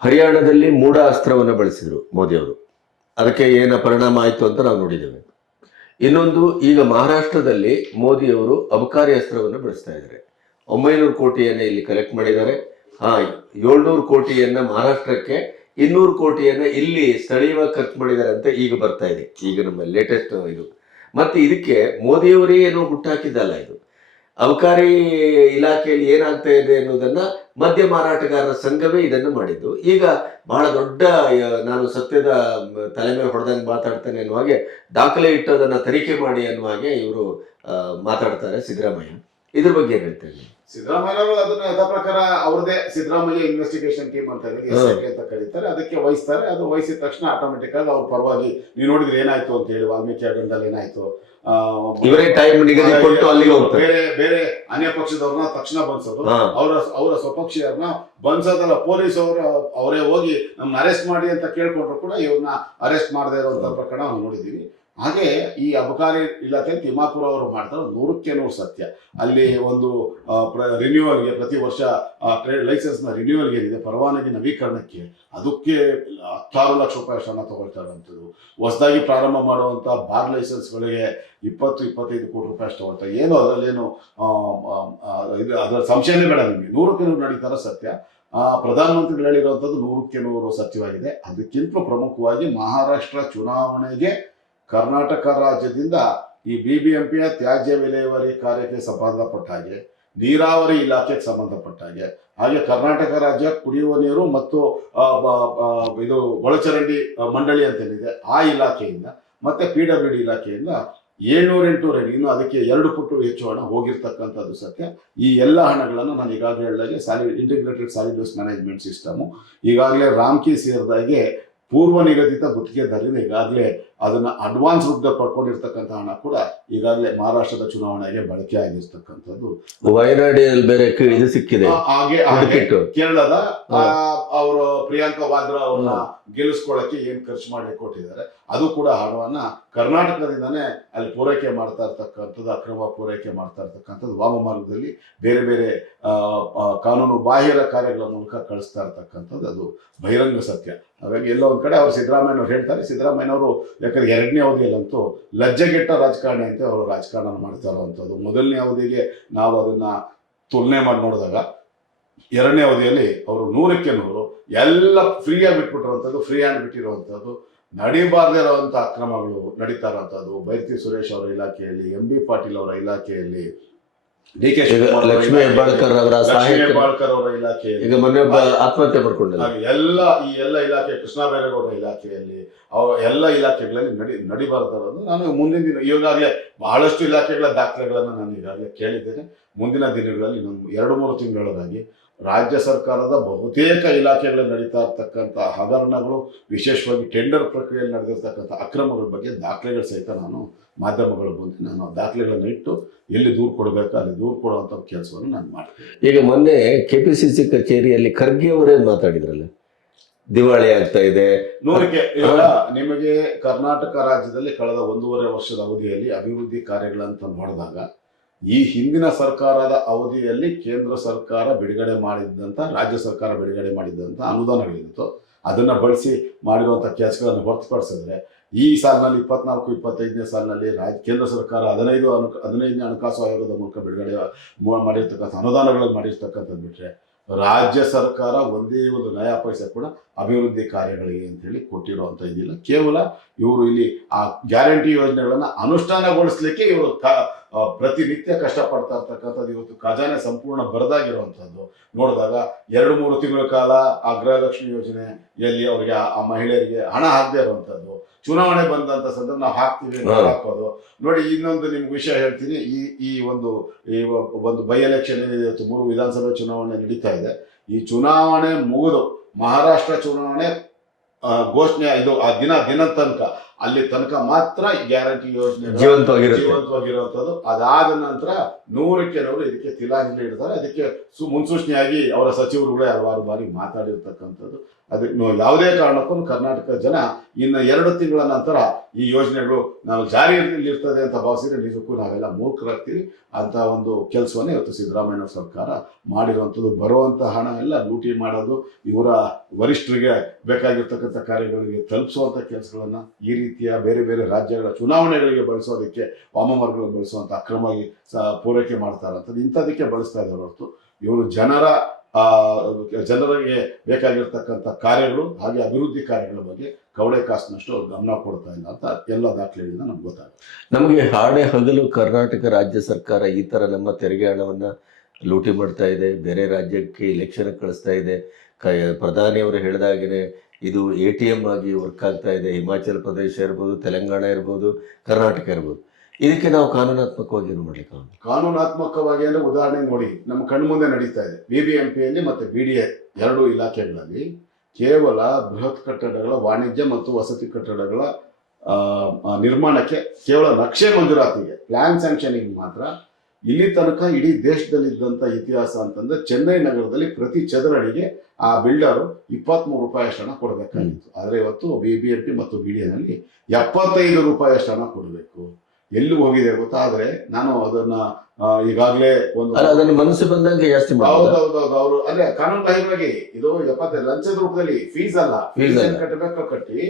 ಹರಿಯಾಣದಲ್ಲಿ ಮೂಢ ಅಸ್ತ್ರವನ್ನು ಬಳಸಿದರು ಮೋದಿಯವರು ಅದಕ್ಕೆ ಏನ ಪರಿಣಾಮ ಆಯಿತು ಅಂತ ನಾವು ನೋಡಿದ್ದೇವೆ. ಇನ್ನೊಂದು, ಈಗ ಮಹಾರಾಷ್ಟ್ರದಲ್ಲಿ ಮೋದಿಯವರು ಅಬಕಾರಿ ಅಸ್ತ್ರವನ್ನು ಬಳಸ್ತಾ ಇದ್ದಾರೆ. ಒಂಬೈನೂರು ಕೋಟಿಯನ್ನು ಇಲ್ಲಿ ಕಲೆಕ್ಟ್ ಮಾಡಿದ್ದಾರೆ. ಹಾಂ ಏಳ್ನೂರು ಕೋಟಿಯನ್ನು ಮಹಾರಾಷ್ಟ್ರಕ್ಕೆ ಇನ್ನೂರು ಕೋಟಿಯನ್ನು ಇಲ್ಲಿ ಸ್ಥಳೀಯವಾಗಿ ಖರ್ಚು ಮಾಡಿದ್ದಾರೆ ಅಂತ ಈಗ ಬರ್ತಾ ಇದೆ. ಈಗ ನಮ್ಮ ಲೇಟೆಸ್ಟ್ ಇದು. ಮತ್ತು ಇದಕ್ಕೆ ಮೋದಿಯವರೇ ಏನೋ ಹುಟ್ಟಾಕಿದ್ದಲ್ಲ ಇದು. ಅಬಕಾರಿ ಇಲಾಖೆಯಲ್ಲಿ ಏನಾಗ್ತಾ ಇದೆ ಅನ್ನೋದನ್ನ ಮದ್ಯ ಮಾರಾಟಗಾರರ ಸಂಘವೇ ಇದನ್ನು ಮಾಡಿದ್ದು. ಈಗ ಬಹಳ ದೊಡ್ಡ ನಾನು ಸತ್ಯದ ತಲೆ ಮೇಲೆ ಹೊಡೆದಂಗೆ ಮಾತಾಡ್ತೇನೆ ಅನ್ನುವ ಹಾಗೆ ದಾಖಲೆ ಇಟ್ಟು ಅದನ್ನ ತನಿಖೆ ಮಾಡಿ ಅನ್ನುವ ಹಾಗೆ ಇವರು ಮಾತಾಡ್ತಾರೆ ಸಿದ್ದರಾಮಯ್ಯ. ಇದ್ರ ಬಗ್ಗೆ ಏನು ಹೇಳ್ತಾ ಇದ್ದೀನಿ ಸಿದ್ದರಾಮಯ್ಯ ಅವರು ಅದನ್ನ ಯಥಾ ಪ್ರಕಾರ ಅವ್ರದೇ ಸಿದ್ದರಾಮಯ್ಯ ಇನ್ವೆಸ್ಟಿಗೇಷನ್ ಟೀಮ್ ಅಂತ ಅಂತ ಕರೀತಾರೆ. ಅದಕ್ಕೆ ವಹಿಸ್ತಾರೆ. ಅದು ವಹಿಸಿದ ತಕ್ಷಣ ಆಟೋಮೆಟಿಕ್ ಆಗಿ ಅವ್ರ ಪರವಾಗಿ ನೀವು ನೋಡಿದ್ರೆ ಏನಾಯ್ತು? ಅಂತ ಹೇಳಿ ವಾಲ್ಮೀಕಿ ಅಗಂಡಲ್ಲಿ ಏನಾಯ್ತು? ಇವರೇ ಟೈಮ್ ನಿಗದಿ ಕೊಟ್ಟು ಅಲ್ಲಿಗೆ ಹೋಗ್ತಾರೆ. ಬೇರೆ ಬೇರೆ ಅನ್ಯ ಪಕ್ಷದವ್ರನ್ನ ತಕ್ಷಣ ಬಂದ್ಸೋದು. ಅವರ ಅವರ ಸ್ವಪಕ್ಷೀಯರನ್ನ ಬಂದ್ಸೋದಲ್ಲ ಪೊಲೀಸ್ ಅವರು ಅವರೇ ಹೋಗಿ ನಮ್ನ ಅರೆಸ್ಟ್ ಮಾಡಿ ಅಂತ ಕೇಳ್ಕೊಂಡ್ರು ಕೂಡ ಇವ್ರನ್ನ ಅರೆಸ್ಟ್ ಮಾಡದೇ ಇರುವಂತ ಪ್ರಕರಣ ನಾವು ನೋಡಿದೀವಿ. ಹಾಗೆ ಈ ಅಬಕಾರಿ ಇಲಾಖೆ ತಿಮ್ಮಾಪುರ ಅವರು ಮಾಡ್ತಾರೆ ನೂರಕ್ಕೆ ನೂರು ಸತ್ಯ. ಅಲ್ಲಿ ಒಂದು ರಿನ್ಯೂವಲ್ಗೆ ಪ್ರತಿ ವರ್ಷ ಟ್ರೇಡ್ ಲೈಸೆನ್ಸ್ನ ರಿನ್ಯೂವಲ್ಗೆ ಏನಿದೆ ಪರವಾನಗಿ ನವೀಕರಣಕ್ಕೆ ಅದಕ್ಕೆ ಹತ್ತಾರು ಲಕ್ಷ ರೂಪಾಯಿ ಹಣ ತಗೊಳ್ತಾರಂಥದ್ದು ಹೊಸದಾಗಿ ಪ್ರಾರಂಭ ಮಾಡುವಂಥ ಬಾರ್ ಲೈಸೆನ್ಸ್ಗಳಿಗೆ ಇಪ್ಪತ್ತು ಇಪ್ಪತ್ತೈದು ಕೋಟಿ ರೂಪಾಯಿ ಅಷ್ಟು ತಗೊಳ್ತಾರೆ. ಏನು ಅದರಲ್ಲೇನು ಇದು ಅದರ ಸಂಶಯನೇ ಬೇಡ ನಿಮಗೆ. ನೂರಕ್ಕೆ ನೂರು ನಡೀತಾರ ಸತ್ಯ. ಆ, ಪ್ರಧಾನಮಂತ್ರಿಗಳು ಹೇಳಿರುವಂಥದ್ದು ನೂರಕ್ಕೆ ನೂರು ಸತ್ಯವಾಗಿದೆ. ಅದಕ್ಕಿಂತ ಪ್ರಮುಖವಾಗಿ ಮಹಾರಾಷ್ಟ್ರ ಚುನಾವಣೆಗೆ ಕರ್ನಾಟಕ ರಾಜ್ಯದಿಂದ ಈ ಬಿ ಬಿ ಎಂ ಪಿಯ ತ್ಯಾಜ್ಯ ವಿಲೇವಾರಿ ಕಾರ್ಯಕ್ಕೆ ಸಂಬಂಧಪಟ್ಟ ಹಾಗೆ, ನೀರಾವರಿ ಇಲಾಖೆಗೆ ಸಂಬಂಧಪಟ್ಟ ಹಾಗೆ ಹಾಗೆ ಕರ್ನಾಟಕ ರಾಜ್ಯ ಕುಡಿಯುವ ನೀರು ಮತ್ತು ಇದು ಒಳಚರಂಡಿ ಮಂಡಳಿ ಅಂತ ಏನಿದೆ ಆ ಇಲಾಖೆಯಿಂದ ಮತ್ತೆ ಪಿ ಡಬ್ಲ್ಯೂ ಡಿ ಇಲಾಖೆಯಿಂದ ಏಳ್ನೂರ ರೆಡಿ ಇನ್ನು ಅದಕ್ಕೆ ಎರಡು ಪಟ್ಟು ಹೆಚ್ಚು ಹಣ ಹೋಗಿರ್ತಕ್ಕಂಥದ್ದು ಸತ್ಯ. ಈ ಎಲ್ಲ ಹಣಗಳನ್ನು ನಾನು ಈಗಾಗಲೇ ಹೇಳಿದಾಗೆ solid integrated solid waste management system ಈಗಾಗಲೇ ರಾಮ್ಕಿ ಸೇರಿದಾಗೆ ಪೂರ್ವ ನಿಗದಿತ ಗುತ್ತಿಗೆದಾರರಿಂದ ಈಗಾಗಲೇ ಅದನ್ನ ಅಡ್ವಾನ್ಸ್ ರೂಪದಲ್ಲಿ ಪಡ್ಕೊಂಡಿರ್ತಕ್ಕಂಥ ಹಣ ಕೂಡ ಈಗಾಗಲೇ ಮಹಾರಾಷ್ಟ್ರದ ಚುನಾವಣೆಗೆ ಬಳಕೆ ಆಗಿರ್ತಕ್ಕಂಥದ್ದು. ವೈರಾಡಿಯಲ್ಲಿ ಬೇರೆ ಇದು ಸಿಕ್ಕಿದೆ. ಹಾಗೆ ಕೇರಳದ ಅವರು ಪ್ರಿಯಾಂಕಾ ವಾದ್ರಾ ಅವ್ರನ್ನ ಗೆಲ್ಲಿಸ್ಕೊಳ್ಳಕ್ಕೆ ಏನ್ ಖರ್ಚು ಮಾಡಿ ಕೊಟ್ಟಿದ್ದಾರೆ ಅದು ಕೂಡ ಹಣವನ್ನ ಕರ್ನಾಟಕದಿಂದಾನೇ ಅಲ್ಲಿ ಪೂರೈಕೆ ಮಾಡ್ತಾ ಇರ್ತಕ್ಕಂಥದ್ದು ಅಕ್ರಮ ಪೂರೈಕೆ ಮಾಡ್ತಾ ಇರ್ತಕ್ಕಂಥದ್ದು ವಾಮ ಮಾರ್ಗದಲ್ಲಿ ಬೇರೆ ಬೇರೆ ಕಾನೂನು ಬಾಹಿರ ಕಾರ್ಯಗಳ ಮೂಲಕ ಕಳಿಸ್ತಾ ಇರ್ತಕ್ಕಂಥದ್ದು ಅದು ಬಹಿರಂಗ ಸತ್ಯ. ಹಾಗಾಗಿ ಎಲ್ಲೋ ಒಂದ್ ಕಡೆ ಅವ್ರು ಸಿದ್ದರಾಮಯ್ಯ ಅವ್ರು ಹೇಳ್ತಾರೆ ಸಿದ್ದರಾಮಯ್ಯನವರು ಯಾಕಂದ್ರೆ ಎರಡನೇ ಅವಧಿಯಲ್ಲಂತೂ ಲಜ್ಜೆಗೆಟ್ಟ ರಾಜಕಾರಣಿ ಅಂತ ಅವರು ರಾಜಕಾರಣ ಮಾಡ್ತಾ ಮೊದಲನೇ ಅವಧಿಗೆ ನಾವು ಅದನ್ನ ತುಲನೆ ಮಾಡಿ ನೋಡಿದಾಗ ಎರಡನೇ ಅವಧಿಯಲ್ಲಿ ಅವರು ನೂರಕ್ಕೆ ನೂರು, ಎಲ್ಲ ಫ್ರೀಯಾಗಿ ಬಿಟ್ಬಿಟ್ಟಿರುವಂಥದ್ದು ಫ್ರೀ ಹ್ಯಾಂಡ್ ಬಿಟ್ಟಿರುವಂಥದ್ದು. ನಡಿಬಾರ್ದೇ ಇರುವಂಥ ಅಕ್ರಮಗಳು ನಡೀತಾ ಇರುವಂಥದ್ದು. ಬೈರ್ತಿ ಸುರೇಶ್ ಅವರ ಇಲಾಖೆಯಲ್ಲಿ ಎಂ ಬಿ ಪಾಟೀಲ್ ಅವರ ಇಲಾಖೆಯಲ್ಲಿ ಡಿ ಕೆ ಲಕ್ಷ್ಮೀ ಹೆಬ್ಬಾಳ್ಕರ್ ಅವರ ಸಾಹಿತ್ಯ ಹೆಬ್ಬಾಳ್ಕರ್ ಅವರ ಇಲಾಖೆ ಈಗ ಮೊನ್ನೆ ಒಬ್ಬ ಆತ್ಮಹತ್ಯೆ ಮಾಡ್ಕೊಂಡಿಲ್ಲ ಹಾಗೆ ಎಲ್ಲ ಈ ಎಲ್ಲ ಇಲಾಖೆ ಕೃಷ್ಣ ಬೈರೇಗೌಡ ಇಲಾಖೆಯಲ್ಲಿ ಅವ ಎಲ್ಲ ಇಲಾಖೆಗಳಲ್ಲಿ ನಡಿ ನಡಿಬಾರದು ನಾನು ಮುಂದಿನ ದಿನ ಈಗಾಗಲೇ ಬಹಳಷ್ಟು ಇಲಾಖೆಗಳ ದಾಖಲೆಗಳನ್ನು ನಾನು ಈಗಾಗಲೇ ಕೇಳಿದ್ದೇನೆ. ಮುಂದಿನ ದಿನಗಳಲ್ಲಿ ಇನ್ನೊಂದು ಎರಡು ಮೂರು ತಿಂಗಳೊಳಗಾಗಿ ರಾಜ್ಯ ಸರ್ಕಾರದ ಬಹುತೇಕ ಇಲಾಖೆಗಳಲ್ಲಿ ನಡೀತಾ ಇರ್ತಕ್ಕಂಥ ಹಗರಣಗಳು ವಿಶೇಷವಾಗಿ ಟೆಂಡರ್ ಪ್ರಕ್ರಿಯೆಯಲ್ಲಿ ನಡೆದಿರ್ತಕ್ಕಂಥ ಅಕ್ರಮಗಳ ಬಗ್ಗೆ ದಾಖಲೆಗಳು ಸಹಿತ ನಾನು ಮಾಧ್ಯಮಗಳ ಮುಂದೆ ನಾನು ದಾಖಲೆಗಳನ್ನು ಇಟ್ಟು ಎಲ್ಲಿ ದೂರು ಕೊಡಬೇಕು ಅಲ್ಲಿ ದೂರು ಕೊಡುವಂಥ ಕೆಲಸವನ್ನು ನಾನು ಮಾಡ್ತೀನಿ. ಈಗ ಮೊನ್ನೆ ಕೆ ಪಿ ಸಿ ಸಿ ಕಚೇರಿಯಲ್ಲಿ ಖರ್ಗೆ ಅವರೇ ಮಾತಾಡಿದ್ರಲ್ಲ? ದಿವಾಳಿ ಆಗ್ತಾ ಇದೆ. ನೋಡಿಕೆ ನಿಮಗೆ ಕರ್ನಾಟಕ ರಾಜ್ಯದಲ್ಲಿ ಕಳೆದ ಒಂದೂವರೆ ವರ್ಷದ ಅವಧಿಯಲ್ಲಿ ಅಭಿವೃದ್ಧಿ ಕಾರ್ಯಗಳಂತ ನೋಡಿದಾಗ ಈ ಹಿಂದಿನ ಸರ್ಕಾರದ ಅವಧಿಯಲ್ಲಿ ಕೇಂದ್ರ ಸರ್ಕಾರ ಬಿಡುಗಡೆ ಮಾಡಿದ್ದಂಥ ರಾಜ್ಯ ಸರ್ಕಾರ ಬಿಡುಗಡೆ ಮಾಡಿದ್ದಂಥ ಅನುದಾನಗಳಿತ್ತು. ಅದನ್ನು ಬಳಸಿ ಮಾಡಿರುವಂಥ ಕೆಲಸಗಳನ್ನು ಹೊರತುಪಡಿಸಿದ್ರೆ, ಈ ಸಾಲಿನಲ್ಲಿ ಇಪ್ಪತ್ನಾಲ್ಕು, ಇಪ್ಪತ್ತೈದನೇ ಸಾಲಿನಲ್ಲಿ ರಾಜ್ಯ, ಕೇಂದ್ರ ಸರ್ಕಾರ ಹದಿನೈದು ಅನು, ಹದಿನೈದನೇ ಹಣಕಾಸು ಆಯೋಗದ ಮೂಲಕ ಬಿಡುಗಡೆ ಮಾಡಿರ್ತಕ್ಕಂಥ ಅನುದಾನಗಳನ್ನು ಮಾಡಿರ್ತಕ್ಕಂಥದ್ದು ಬಿಟ್ಟರೆ ರಾಜ್ಯ ಸರ್ಕಾರ ಒಂದೇ ಒಂದು ನಯಾ ಪೈಸೆ ಕೂಡ ಅಭಿವೃದ್ಧಿ ಕಾರ್ಯಗಳಿಗೆ ಅಂತ ಹೇಳಿ ಕೊಟ್ಟಿರುವಂತ ಇದಿಲ್ಲ. ಕೇವಲ ಇವರು ಇಲ್ಲಿ ಆ ಗ್ಯಾರಂಟಿ ಯೋಜನೆಗಳನ್ನು ಅನುಷ್ಠಾನಗೊಳಿಸ್ಲಿಕ್ಕೆ ಇವರು ಪ್ರತಿನಿತ್ಯ ಕಷ್ಟಪಡ್ತಾ ಇರ್ತಕ್ಕಂಥದ್ದು ಇವತ್ತು ಖಜಾನೆ ಸಂಪೂರ್ಣ ಬರದಾಗಿರುವಂಥದ್ದು. ನೋಡಿದಾಗ ಎರಡು ಮೂರು ತಿಂಗಳ ಕಾಲ ಆ ಗೃಹಲಕ್ಷ್ಮಿ ಯೋಜನೆಯಲ್ಲಿ ಅವರಿಗೆ ಆ- ಮಹಿಳೆಯರಿಗೆ ಹಣ ಹಾಕದೇ ಇರುವಂಥದ್ದು. ಚುನಾವಣೆ ಬಂದಂತ ಸಂದರ್ಭ ನಾವು ಹಾಕ್ತೀವಿ ಹಾಕೋದು. ನೋಡಿ ಇನ್ನೊಂದು ನಿಮ್ಗೆ ವಿಷಯ ಹೇಳ್ತೀನಿ. ಈ ಈ ಒಂದು ಈ ಒಂದು ಬೈ ಎಲೆಕ್ಷನ್ ಏನಿದೆ ಮೂರು ವಿಧಾನಸಭೆ ಚುನಾವಣೆ ನಡೀತಾ ಇದೆ. ಈ ಚುನಾವಣೆ ಮುಗಿದು ಮಹಾರಾಷ್ಟ್ರ ಚುನಾವಣೆ ಘೋಷಣೆ ಇದು ಆ ದಿನ ದಿನ ತನಕ ಅಲ್ಲಿ ತನಕ ಮಾತ್ರ ಗ್ಯಾರಂಟಿ ಯೋಜನೆ ಜೀವಂತವಾಗಿರುತ್ತೆ. ಜೀವಂತವಾಗಿರುವಂತದ್ದು ಅದಾದ ನಂತರ ನೂರಕ್ಕೆ ನೂರು ಇದಕ್ಕೆ ತಿಲಾಂಜಲಿ ಇಡ್ತಾರೆ. ಅದಕ್ಕೆ ಸು ಮುನ್ಸೂಚನೆಯಾಗಿ ಅವರ ಸಚಿವರುಗಳೇ ಹಲವಾರು ಬಾರಿ ಮಾತಾಡಿರ್ತಕ್ಕಂಥದ್ದು. ಅದಕ್ಕೆ ಯಾವುದೇ ಕಾರಣಕ್ಕೂ ಕರ್ನಾಟಕ ಜನ ಇನ್ನು ಎರಡು ತಿಂಗಳ ನಂತರ ಈ ಯೋಜನೆಗಳು ನಾವು ಜಾರಿಯಲ್ಲಿ ಇರ್ತದೆ ಅಂತ ಭಾವಿಸಿದ್ರೆ ನಿಜಕ್ಕೂ ನಾವೆಲ್ಲ ಮೂರ್ಖರಾಗ್ತೀವಿ. ಅಂತ ಒಂದು ಕೆಲಸವನ್ನೇ ಇವತ್ತು ಸಿದ್ದರಾಮಯ್ಯ ಸರ್ಕಾರ ಮಾಡಿರುವಂಥದ್ದು. ಬರುವಂಥ ಹಣ ಎಲ್ಲ ಲೂಟಿ ಮಾಡೋದು ಇವರ ವರಿಷ್ಠರಿಗೆ ಬೇಕಾಗಿರ್ತಕ್ಕಂಥ ಕಾರ್ಯಗಳಿಗೆ ತಲುಪಿಸುವಂಥ ಕೆಲಸಗಳನ್ನ ಈ ರೀತಿಯ ಬೇರೆ ಬೇರೆ ರಾಜ್ಯಗಳ ಚುನಾವಣೆಗಳಿಗೆ ಬಳಸೋದಕ್ಕೆ ವಾಮಮಾರ್ಗಗಳು ಬಳಸುವಂಥ ಅಕ್ರಮವಾಗಿ ಸ ಪೂರೈಕೆ ಅಂತ ಇಂಥದಕ್ಕೆ ಬಳಸ್ತಾ ಇದ್ದಾರೆ ಹೊರತು. ಇವರು ಜನರ ಜನರಿಗೆ ಬೇಕಾಗಿರ್ತಕ್ಕಂಥ ಕಾರ್ಯಗಳು ಹಾಗೆ ಅಭಿವೃದ್ಧಿ ಕಾರ್ಯಗಳ ಬಗ್ಗೆ ಕವಡೆ ಕಾಸಿನಷ್ಟು ಅವ್ರು ಗಮನ ಕೊಡ್ತಾ ಇಲ್ಲ ಅಂತ ಎಲ್ಲ ದಾಖಲೆಗಳಿಂದ ನಮ್ಗೆ ಗೊತ್ತಾಗುತ್ತೆ. ನಮಗೆ ಹಾಡೆ ಹಗಲು ಕರ್ನಾಟಕ ರಾಜ್ಯ ಸರ್ಕಾರ ಈ ಥರ ನಮ್ಮ ತೆರಿಗೆ ಹಣವನ್ನ ಲೂಟಿ ಮಾಡ್ತಾ ಇದೆ, ಬೇರೆ ರಾಜ್ಯಕ್ಕೆ ಇಲೆಕ್ಷನ್ ಕಳಿಸ್ತಾ ಇದೆ. ಪ್ರಧಾನಿಯವರು ಹೇಳಿದಾಗೇನೆ ಇದು ಎ ಟಿ ಎಂ ಆಗಿ ವರ್ಕ್ ಆಗ್ತಾ ಇದೆ. ಹಿಮಾಚಲ ಪ್ರದೇಶ ಇರ್ಬೋದು, ತೆಲಂಗಾಣ ಇರ್ಬೋದು, ಕರ್ನಾಟಕ ಇರ್ಬೋದು. ಇದಕ್ಕೆ ನಾವು ಕಾನೂನಾತ್ಮಕವಾಗಿ ಏನು ಮಾಡ್ಲಿಕ್ಕೆ ಕಾನೂನಾತ್ಮಕವಾಗಿ ಅಂದ್ರೆ ಉದಾಹರಣೆ ನೋಡಿ, ನಮ್ಮ ಕಣ್ಮುಂದೆ ನಡೀತಾ ಇದೆ. ಬಿ ಬಿ ಎಂ ಪಿಯಲ್ಲಿ ಮತ್ತೆ ಬಿ ಡಿ ಎ ಎರಡು ಇಲಾಖೆಗಳಲ್ಲಿ ಕೇವಲ ಬೃಹತ್ ಕಟ್ಟಡಗಳ ವಾಣಿಜ್ಯ ಮತ್ತು ವಸತಿ ಕಟ್ಟಡಗಳ ನಿರ್ಮಾಣಕ್ಕೆ ಕೇವಲ ನಕ್ಷೆ ಮಂಜೂರಾತಿಗೆ ಪ್ಲಾನ್ ಸ್ಯಾಂಕ್ಷನಿಂಗ್ ಮಾತ್ರ ಇಲ್ಲಿ ತನಕ ಇಡೀ ದೇಶದಲ್ಲಿದ್ದಂಥ ಇತಿಹಾಸ ಅಂತಂದ್ರೆ ಚೆನ್ನೈ ನಗರದಲ್ಲಿ ಪ್ರತಿ ಚದರಡಿಗೆ ಆ ಬಿಲ್ಡರು ಇಪ್ಪತ್ಮೂರು ರೂಪಾಯಿ ಅಷ್ಟು ಹಣ ಕೊಡಬೇಕಾಗಿತ್ತು. ಆದರೆ ಇವತ್ತು ಬಿ ಬಿ ಎಂ ಪಿ ಮತ್ತು ಬಿ ಡಿ ಎನಲ್ಲಿ ಎಪ್ಪತ್ತೈದು ರೂಪಾಯಿ ಅಷ್ಟು ಹಣ ಕೊಡಬೇಕು. ಎಲ್ಲಿ ಹೋಗಿದೆ ಗೊತ್ತಾ? ಆದರೆ ನಾನು ಅದನ್ನ ಈಗಾಗಲೇ ಒಂದು ಅದನ್ನು ಮನಸ್ಸು ಬಂದಂಗೆ ಜಾಸ್ತಿ ಹೌದೌದೌದು ಅವರು ಅಂದ್ರೆ ಕಾನೂನು ಬಾಹಿರವಾಗಿ ಇದು ಎಪ್ಪತ್ತೈದು ಲಂಚದ ರೂಪದಲ್ಲಿ ಫೀಸ್ ಅಲ್ಲ. ಫೀಸ್. ಕಟ್ಟಬೇಕು ಕಟ್ಟಿ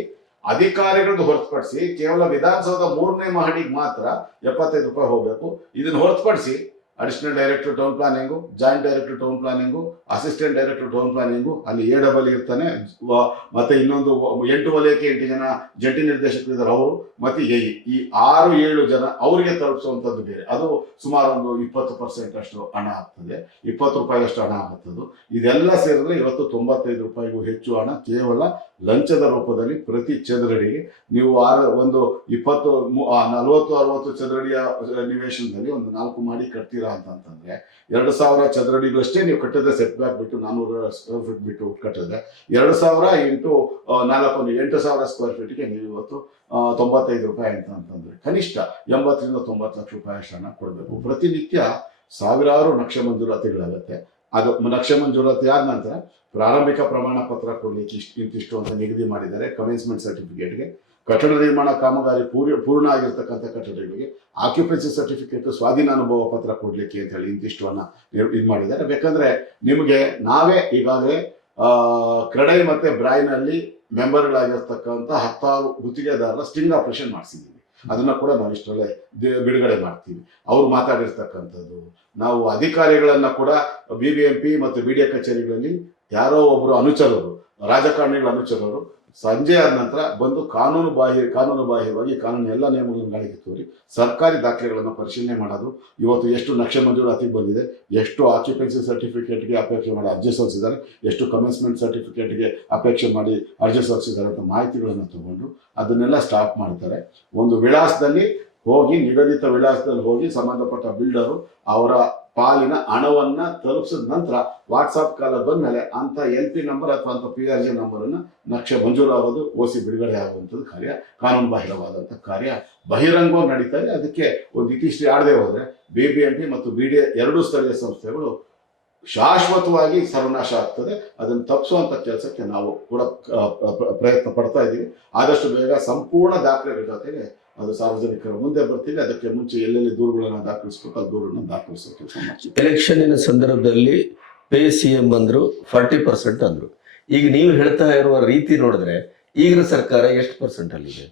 ಅಧಿಕಾರಿಗಳದ್ದು ಹೊರತುಪಡಿಸಿ ಕೇವಲ ವಿಧಾನಸೌಧ ಮೂರನೇ ಮಹಡಿಗೆ ಮಾತ್ರ ಎಪ್ಪತ್ತೈದು ರೂಪಾಯಿ ಹೋಗಬೇಕು. ಇದನ್ನು ಹೊರತುಪಡಿಸಿ additional director town planning joint director town planning assistant director town planning ಅಲ್ಲಿ ಎ ಡಬಲ್ ಇರ್ತಾನೆ ಮತ್ತೆ ಇನ್ನೊಂದು ಎಂಟು ವಲಯಕ್ಕೆ ಎಂಟು ಜನ ಜಂಟಿ ನಿರ್ದೇಶಕರು ಇದ್ದಾರೆ ಅವರು, ಮತ್ತೆ ಎ ಈ ಆರು, ಏಳು ಜನ ಅವರಿಗೆ ತಲುಪಿಸುವಂಥದ್ದು ಬೇರೆ. ಅದು ಸುಮಾರು ಒಂದು ಇಪ್ಪತ್ತು ಪರ್ಸೆಂಟ್ ಅಷ್ಟು ಹಣ ಆಗ್ತದೆ. ಇಪ್ಪತ್ತು ರೂಪಾಯಿ ಅಷ್ಟು ಹಣ ಆಗುತ್ತದೆ ಇದೆಲ್ಲ ಸೇರಿದ್ರೆ ಇವತ್ತು ತೊಂಬತ್ತೈದು ರೂಪಾಯಿಗೂ ಹೆಚ್ಚು ಹಣ ಕೇವಲ ಲಂಚದ ರೂಪದಲ್ಲಿ ಪ್ರತಿ ಚದರಡಿಗೆ ನೀವು ಆರ ಒಂದು ಇಪ್ಪತ್ತು ನಲವತ್ತು, ಅರವತ್ತು ಚದರಡಿಯ ನಿವೇಶನದಲ್ಲಿ ಒಂದು ನಾಲ್ಕು ಮಾಡಿ ಕಟ್ತೀರಾ ಅಂತಂತಂದ್ರೆ ಎರಡು ಸಾವಿರ ಚದರಡಿಗಳಷ್ಟೇ ನೀವು ಕಟ್ಟಿದ್ರೆ ಸೆಟ್ ಬ್ಯಾಕ್ ಬಿಟ್ಟು ನಾನ್ನೂರು ಸ್ಕ್ವೇರ್ ಫೀಟ್ ಬಿಟ್ಟು ಕಟ್ಟಿದ್ರೆ, ಎರಡು ಸಾವಿರ ಇಂಟು ನಾಲ್ಕು ಎಂಟು ಸಾವಿರ ಸ್ಕ್ವೇರ್ ಫೀಟ್ಗೆ ನೀವು ಇವತ್ತು ತೊಂಬತ್ತೈದು ರೂಪಾಯಿ ಅಂತ ಅಂತಂದ್ರೆ, ಕನಿಷ್ಠ ಎಂಬತ್ತರಿಂದ ತೊಂಬತ್ತು ಲಕ್ಷ ರೂಪಾಯಿ ಅಷ್ಟನ್ನು ಕೊಡಬೇಕು. ಪ್ರತಿನಿತ್ಯ ಸಾವಿರಾರು ನಕ್ಷ ಮಂಜೂರಾತಿಗಳಾಗತ್ತೆ. ಅದು ನಕ್ಷೆ ಮಂಜೂರಾತಿ ಆದ ನಂತರ ಪ್ರಾರಂಭಿಕ ಪ್ರಮಾಣ ಪತ್ರ ಕೊಡಲಿಕ್ಕೆ ಇಷ್ಟು ಇಂತಿಷ್ಟು ಅಂತ ನಿಗದಿ ಮಾಡಿದ್ದಾರೆ. ಕಮೆನ್ಸ್ಮೆಂಟ್ ಸರ್ಟಿಫಿಕೇಟ್ಗೆ ಕಟ್ಟಡ ನಿರ್ಮಾಣ ಕಾಮಗಾರಿ ಪೂರ್ಣ ಪೂರ್ಣ ಆಗಿರ್ತಕ್ಕಂಥ ಕಟ್ಟಡಗಳಿಗೆ ಆಕ್ಯುಪೆನ್ಸಿ ಸರ್ಟಿಫಿಕೇಟ್ ಸ್ವಾಧೀನ ಅನುಭವ ಪತ್ರ ಕೊಡಲಿಕ್ಕೆ ಅಂತ ಹೇಳಿ ಇಂತಿಷ್ಟುವನ್ನ ಇದು ಮಾಡಿದ್ದಾರೆ. ಬೇಕಂದ್ರೆ ನಿಮಗೆ ನಾವೇ ಈಗಾಗಲೇ ಕ್ರಡೈ ಮತ್ತು ಬ್ರಾಯ್ನಲ್ಲಿ ಮೆಂಬರ್ಗಳಾಗಿರ್ತಕ್ಕಂಥ ಹತ್ತಾರು ಗುತ್ತಿಗೆದಾರರ ಸ್ಟಿಂಗ್ ಆಪರೇಷನ್ ಮಾಡಿಸಿದ್ದೀವಿ. ಅದನ್ನು ಕೂಡ ನಾವು ಇಷ್ಟರಲ್ಲೇ ಬಿಡುಗಡೆ ಮಾಡ್ತೀವಿ. ಅವ್ರು ಮಾತಾಡಿರ್ತಕ್ಕಂಥದ್ದು. ನಾವು ಅಧಿಕಾರಿಗಳನ್ನು ಕೂಡ ಬಿ ಬಿ ಎಂ ಪಿ ಮತ್ತು ಬಿ ಡಿ ಎ ಕಚೇರಿಗಳಲ್ಲಿ ಯಾರೋ ಒಬ್ಬರು ಅನುಚರರು, ರಾಜಕಾರಣಿಗಳ ಅನುಚರರು, ಸಂಜೆ ಆದ ನಂತರ ಬಂದು ಕಾನೂನು ಬಾಹ್ಯ, ಕಾನೂನು ಬಾಹಿರವಾಗಿ ಕಾನೂನು ಎಲ್ಲ ನಿಯಮಗಳನ್ನು ಗಾಳಿಗೆ ತೋರಿ ಸರ್ಕಾರಿ ದಾಖಲೆಗಳನ್ನು ಪರಿಶೀಲನೆ ಮಾಡೋದು. ಇವತ್ತು ಎಷ್ಟು ನಕ್ಷೆ ಮಂಜೂರಾತಿಗೆ ಬಂದಿದೆ, ಎಷ್ಟು ಆಕ್ಯುಪೆನ್ಸಿ ಸರ್ಟಿಫಿಕೇಟ್ಗೆ ಅಪೇಕ್ಷೆ ಮಾಡಿ ಅರ್ಜಿ ಸಲ್ಲಿಸಿದ್ದಾರೆ, ಎಷ್ಟು ಕಮೆನ್ಸ್ಮೆಂಟ್ ಸರ್ಟಿಫಿಕೇಟ್ಗೆ ಅಪೇಕ್ಷೆ ಮಾಡಿ ಅರ್ಜಿ ಸಲ್ಲಿಸಿದ್ದಾರೆ ಅಂತ ಮಾಹಿತಿಗಳನ್ನು ತಗೊಂಡು ಅದನ್ನೆಲ್ಲ ಸ್ಟಾಪ್ ಮಾಡ್ತಾರೆ. ಒಂದು ವಿಳಾಸದಲ್ಲಿ ಹೋಗಿ ನಿಗದಿತ ವಿಳಾಸದಲ್ಲಿ ಹೋಗಿ ಸಂಬಂಧಪಟ್ಟ ಬಿಲ್ಡರು ಅವರ ಪಾಲಿನ ಹಣವನ್ನ ತಲುಪಿಸಿದ ನಂತರ ವಾಟ್ಸಾಪ್ ಕಾಲ ಬಂದ್ಮೇಲೆ ಅಂತ ಎಲ್ ಪಿ ನಂಬರ್ ಅಥವಾ ಅಂತ ಪಿ ಆರ್ ಜಿ ನಂಬರನ್ನು ನಕ್ಷೆ ಮಂಜೂರಾಗೋದು ಓಸಿ ಬಿಡುಗಡೆ ಆಗುವಂಥದ್ದು ಕಾರ್ಯ, ಕಾನೂನು ಬಾಹಿರವಾದಂಥ ಕಾರ್ಯ ಬಹಿರಂಗವಾಗಿ ನಡೀತಾ ಇದೆ. ಅದಕ್ಕೆ ಒಂದು ಇತಿಶ್ರೀ ಆಡದೆ ಹೋದ್ರೆ ಬಿ ಬಿ ಎಂ ಪಿ ಮತ್ತು ಬಿ ಡಿ ಎರಡೂ ಸ್ಥಳೀಯ ಸಂಸ್ಥೆಗಳು ಶಾಶ್ವತವಾಗಿ ಸರ್ವನಾಶ ಆಗ್ತದೆ. ಅದನ್ನು ತಪ್ಪಿಸುವಂಥ ಕೆಲಸಕ್ಕೆ ನಾವು ಕೂಡ ಪ್ರಯತ್ನ ಪಡ್ತಾ ಇದ್ದೀವಿ. ಆದಷ್ಟು ಬೇಗ ಸಂಪೂರ್ಣ ದಾಖಲೆಗಳ ಜೊತೆಗೆ ಅದು ಸಾರ್ವಜನಿಕರ ಮುಂದೆ ಬರ್ತೀವಿ ಅದಕ್ಕೆ ಮುಂಚೆ ಎಲ್ಲೆಲ್ಲಿ ದೂರುಗಳನ್ನು ದಾಖಲಿಸ್ಬೇಕು ಆ ದೂರನ್ನು ದಾಖಲಿಸಬೇಕು ಎಲೆಕ್ಷನ್ನಿನ ಸಂದರ್ಭದಲ್ಲಿ ಪೇ ಸಿ ಎಂ ಅಂದರು ಫಾರ್ಟಿ ಪರ್ಸೆಂಟ್ ಅಂದ್ರು. ಈಗ ನೀವು ಹೇಳ್ತಾ ಇರುವ ರೀತಿ ನೋಡಿದ್ರೆ ಈಗಿನ ಸರ್ಕಾರ ಎಷ್ಟು ಪರ್ಸೆಂಟ್ ಅಲ್ಲಿದೆ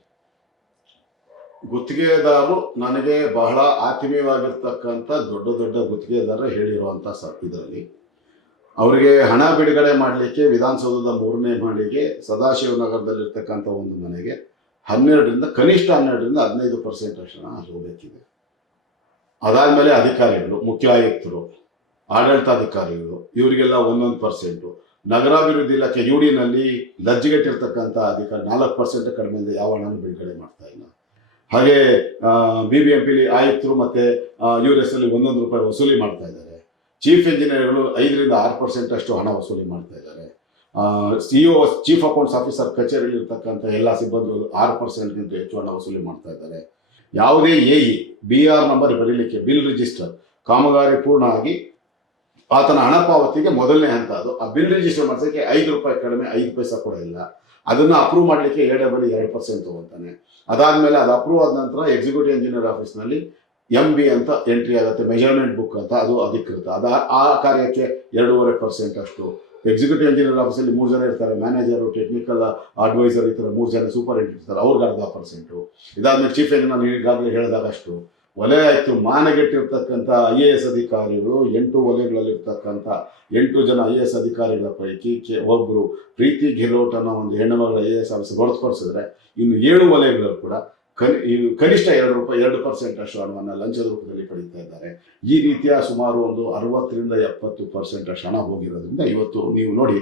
ಗುತ್ತಿಗೆದಾರರು ನನಗೆ ಬಹಳ ಆತ್ಮೀಯವಾಗಿರ್ತಕ್ಕಂಥ ದೊಡ್ಡ ದೊಡ್ಡ ಗುತ್ತಿಗೆದಾರರು ಹೇಳಿರುವಂಥ ಸ ಇದರಲ್ಲಿ. ಅವರಿಗೆ ಹಣ ಬಿಡುಗಡೆ ಮಾಡಲಿಕ್ಕೆ ವಿಧಾನಸೌಧದ ಮೂರನೇ ಮಾಡಿಗೆ ಸದಾಶಿವನಗರದಲ್ಲಿರ್ತಕ್ಕಂಥ ಒಂದು ಮನೆಗೆ. ಹನ್ನೆರಡರಿಂದ, ಕನಿಷ್ಠ ಹನ್ನೆರಡರಿಂದ ಹದಿನೈದು ಪರ್ಸೆಂಟ್ ಅಷ್ಟು ಹಣ ಹೋಗಬೇಕಿದೆ ಅದಾದಮೇಲೆ ಅಧಿಕಾರಿಗಳು ಮುಖ್ಯ ಆಯುಕ್ತರು ಆಡಳಿತಾಧಿಕಾರಿಗಳು, ಇವರಿಗೆಲ್ಲ ಒಂದೊಂದು ಪರ್ಸೆಂಟು ನಗರಾಭಿವೃದ್ಧಿ ಇಲಾಖೆ ಯು ಡಿನಲ್ಲಿ ಲಜ್ಜೆಗೆಟ್ಟಿರ್ತಕ್ಕಂಥ ಅಧಿಕಾರಿ, ನಾಲ್ಕು ಪರ್ಸೆಂಟ್ ಕಡಿಮೆಯಿಂದ ಯಾವ ಹಣನೂ ಬಿಡುಗಡೆ ಮಾಡ್ತಾ ಇಲ್ಲ. ಹಾಗೆ ಬಿ ಬಿ ಎಂ ಪಿಲಿ ಆಯುಕ್ತರು ಮತ್ತೆ ಯು ಎಸ್ ಅಲ್ಲಿ ಒಂದೊಂದು ರೂಪಾಯಿ ವಸೂಲಿ ಮಾಡ್ತಾ ಇದ್ದಾರೆ. ಚೀಫ್ ಇಂಜಿನಿಯರ್ಗಳು ಐದರಿಂದ ಆರು ಪರ್ಸೆಂಟ್ ಅಷ್ಟು ಹಣ ವಸೂಲಿ ಮಾಡ್ತಾ ಇದ್ದಾರೆ. ಸಿಇಒ ಚೀಫ್ ಅಕೌಂಟ್ಸ್ ಆಫೀಸರ್ ಕಚೇರಿಯಲ್ಲಿ ಇರ್ತಕ್ಕಂಥ ಎಲ್ಲ ಸಿಬ್ಬಂದಿಗಳು ಆರು ಪರ್ಸೆಂಟ್ಗಿಂತ ಹೆಚ್ಚು ಹಣ ವಸೂಲಿ ಮಾಡ್ತಾ ಇದ್ದಾರೆ. ಯಾವುದೇ A E B R number ಬರೀಲಿಕ್ಕೆ ಬಿಲ್ ರಿಜಿಸ್ಟರ್ ಕಾಮಗಾರಿ ಪೂರ್ಣ ಆಗಿ ಆತನ ಹಣ ಪಾವತಿಗೆ ಮೊದಲನೇ ಹಂತ ಅದು. ಆ ಬಿಲ್ ರಿಜಿಸ್ಟರ್ ಮಾಡಿಸೋಕ್ಕೆ ಐದು ರೂಪಾಯಿ ಕಡಿಮೆ, ಐದು ಪೈಸಾ ಕೂಡ ಇಲ್ಲ. ಅದನ್ನು ಅಪ್ರೂವ್ ಮಾಡಲಿಕ್ಕೆ ಎರಡೇ ಬರೀ ಎರಡು ಪರ್ಸೆಂಟ್ ತಗೊಂತಾನೆ ಅದಾದಮೇಲೆ ಅದು ಅಪ್ರೂವ್ ಆದ ನಂತರ ಎಕ್ಸಿಕ್ಯೂಟಿವ್ ಇಂಜಿನಿಯರ್ ಆಫೀಸ್ನಲ್ಲಿ ಎಂ ಬಿ ಅಂತ ಎಂಟ್ರಿ ಆಗುತ್ತೆ ಮೆಜರ್ಮೆಂಟ್ ಬುಕ್ ಅಂತ ಅದು ಅಧಿಕೃತ. ಅದು ಆ ಕಾರ್ಯಕ್ಕೆ ಎರಡೂವರೆ ಪರ್ಸೆಂಟ್ ಅಷ್ಟು. ಎಕ್ಸಿಕ್ಯೂಟಿವ್ ಇಂಜಿನಿಯರ್ ಆಫೀಸಲ್ಲಿ ಮೂರು ಜನ ಇರ್ತಾರೆ ಮ್ಯಾನೇಜರು ಟೆಕ್ನಿಕಲ್ ಅಡ್ವೈಸರ್ ಈ ಥರ ಮೂರು ಜನ ಸೂಪರ್ ಇರ್ತಾರೆ, ಅವ್ರಿಗೆ ಅರ್ಧ ಪರ್ಸೆಂಟು ಇದಾದ್ಮೇಲೆ ಚೀಫ್ ಇಂಜಿನಿಯರ್ ಈಗಾಗಲೇ ಹೇಳಿದಾಗಷ್ಟು ವಲಯ ಆಯ್ತು, ಮಾನಗೆಟ್ಟಿರ್ತಕ್ಕಂಥ ಐ ಎ ಎಸ್ ಅಧಿಕಾರಿಗಳು ಎಂಟು ವಲಯಗಳಲ್ಲಿರ್ತಕ್ಕಂಥ ಎಂಟು ಜನ ಐ ಎ ಎಸ್ ಅಧಿಕಾರಿಗಳ ಪೈಕಿ ಕೆ ಒಬ್ಬರು ಪ್ರೀತಿ ಗೆಹ್ಲೋಟ್ ಅನ್ನೋ ಒಂದು ಹೆಣ್ಣುಮಗಳ ಐ ಎ ಎಸ್ ಆಫೀಸರ್ ಹೊರತುಪಡಿಸಿದ್ರೆ ಇನ್ನು ಏಳು ವಲಯಗಳು ಕೂಡ ಕನಿಷ್ಠ ಎರಡು ರೂಪಾಯಿ ಎರಡು ಪರ್ಸೆಂಟ್ ಅಷ್ಟು ಹಣವನ್ನು ಲಂಚದ ರೂಪದಲ್ಲಿ ಪಡೀತಾ ಇದ್ದಾರೆ. ಈ ರೀತಿಯ ಸುಮಾರು ಒಂದು ಅರವತ್ತರಿಂದ ಎಪ್ಪತ್ತು ಪರ್ಸೆಂಟ್ ಅಷ್ಟು ಹಣ ಹೋಗಿರೋದ್ರಿಂದ ಇವತ್ತು ನೀವು ನೋಡಿ,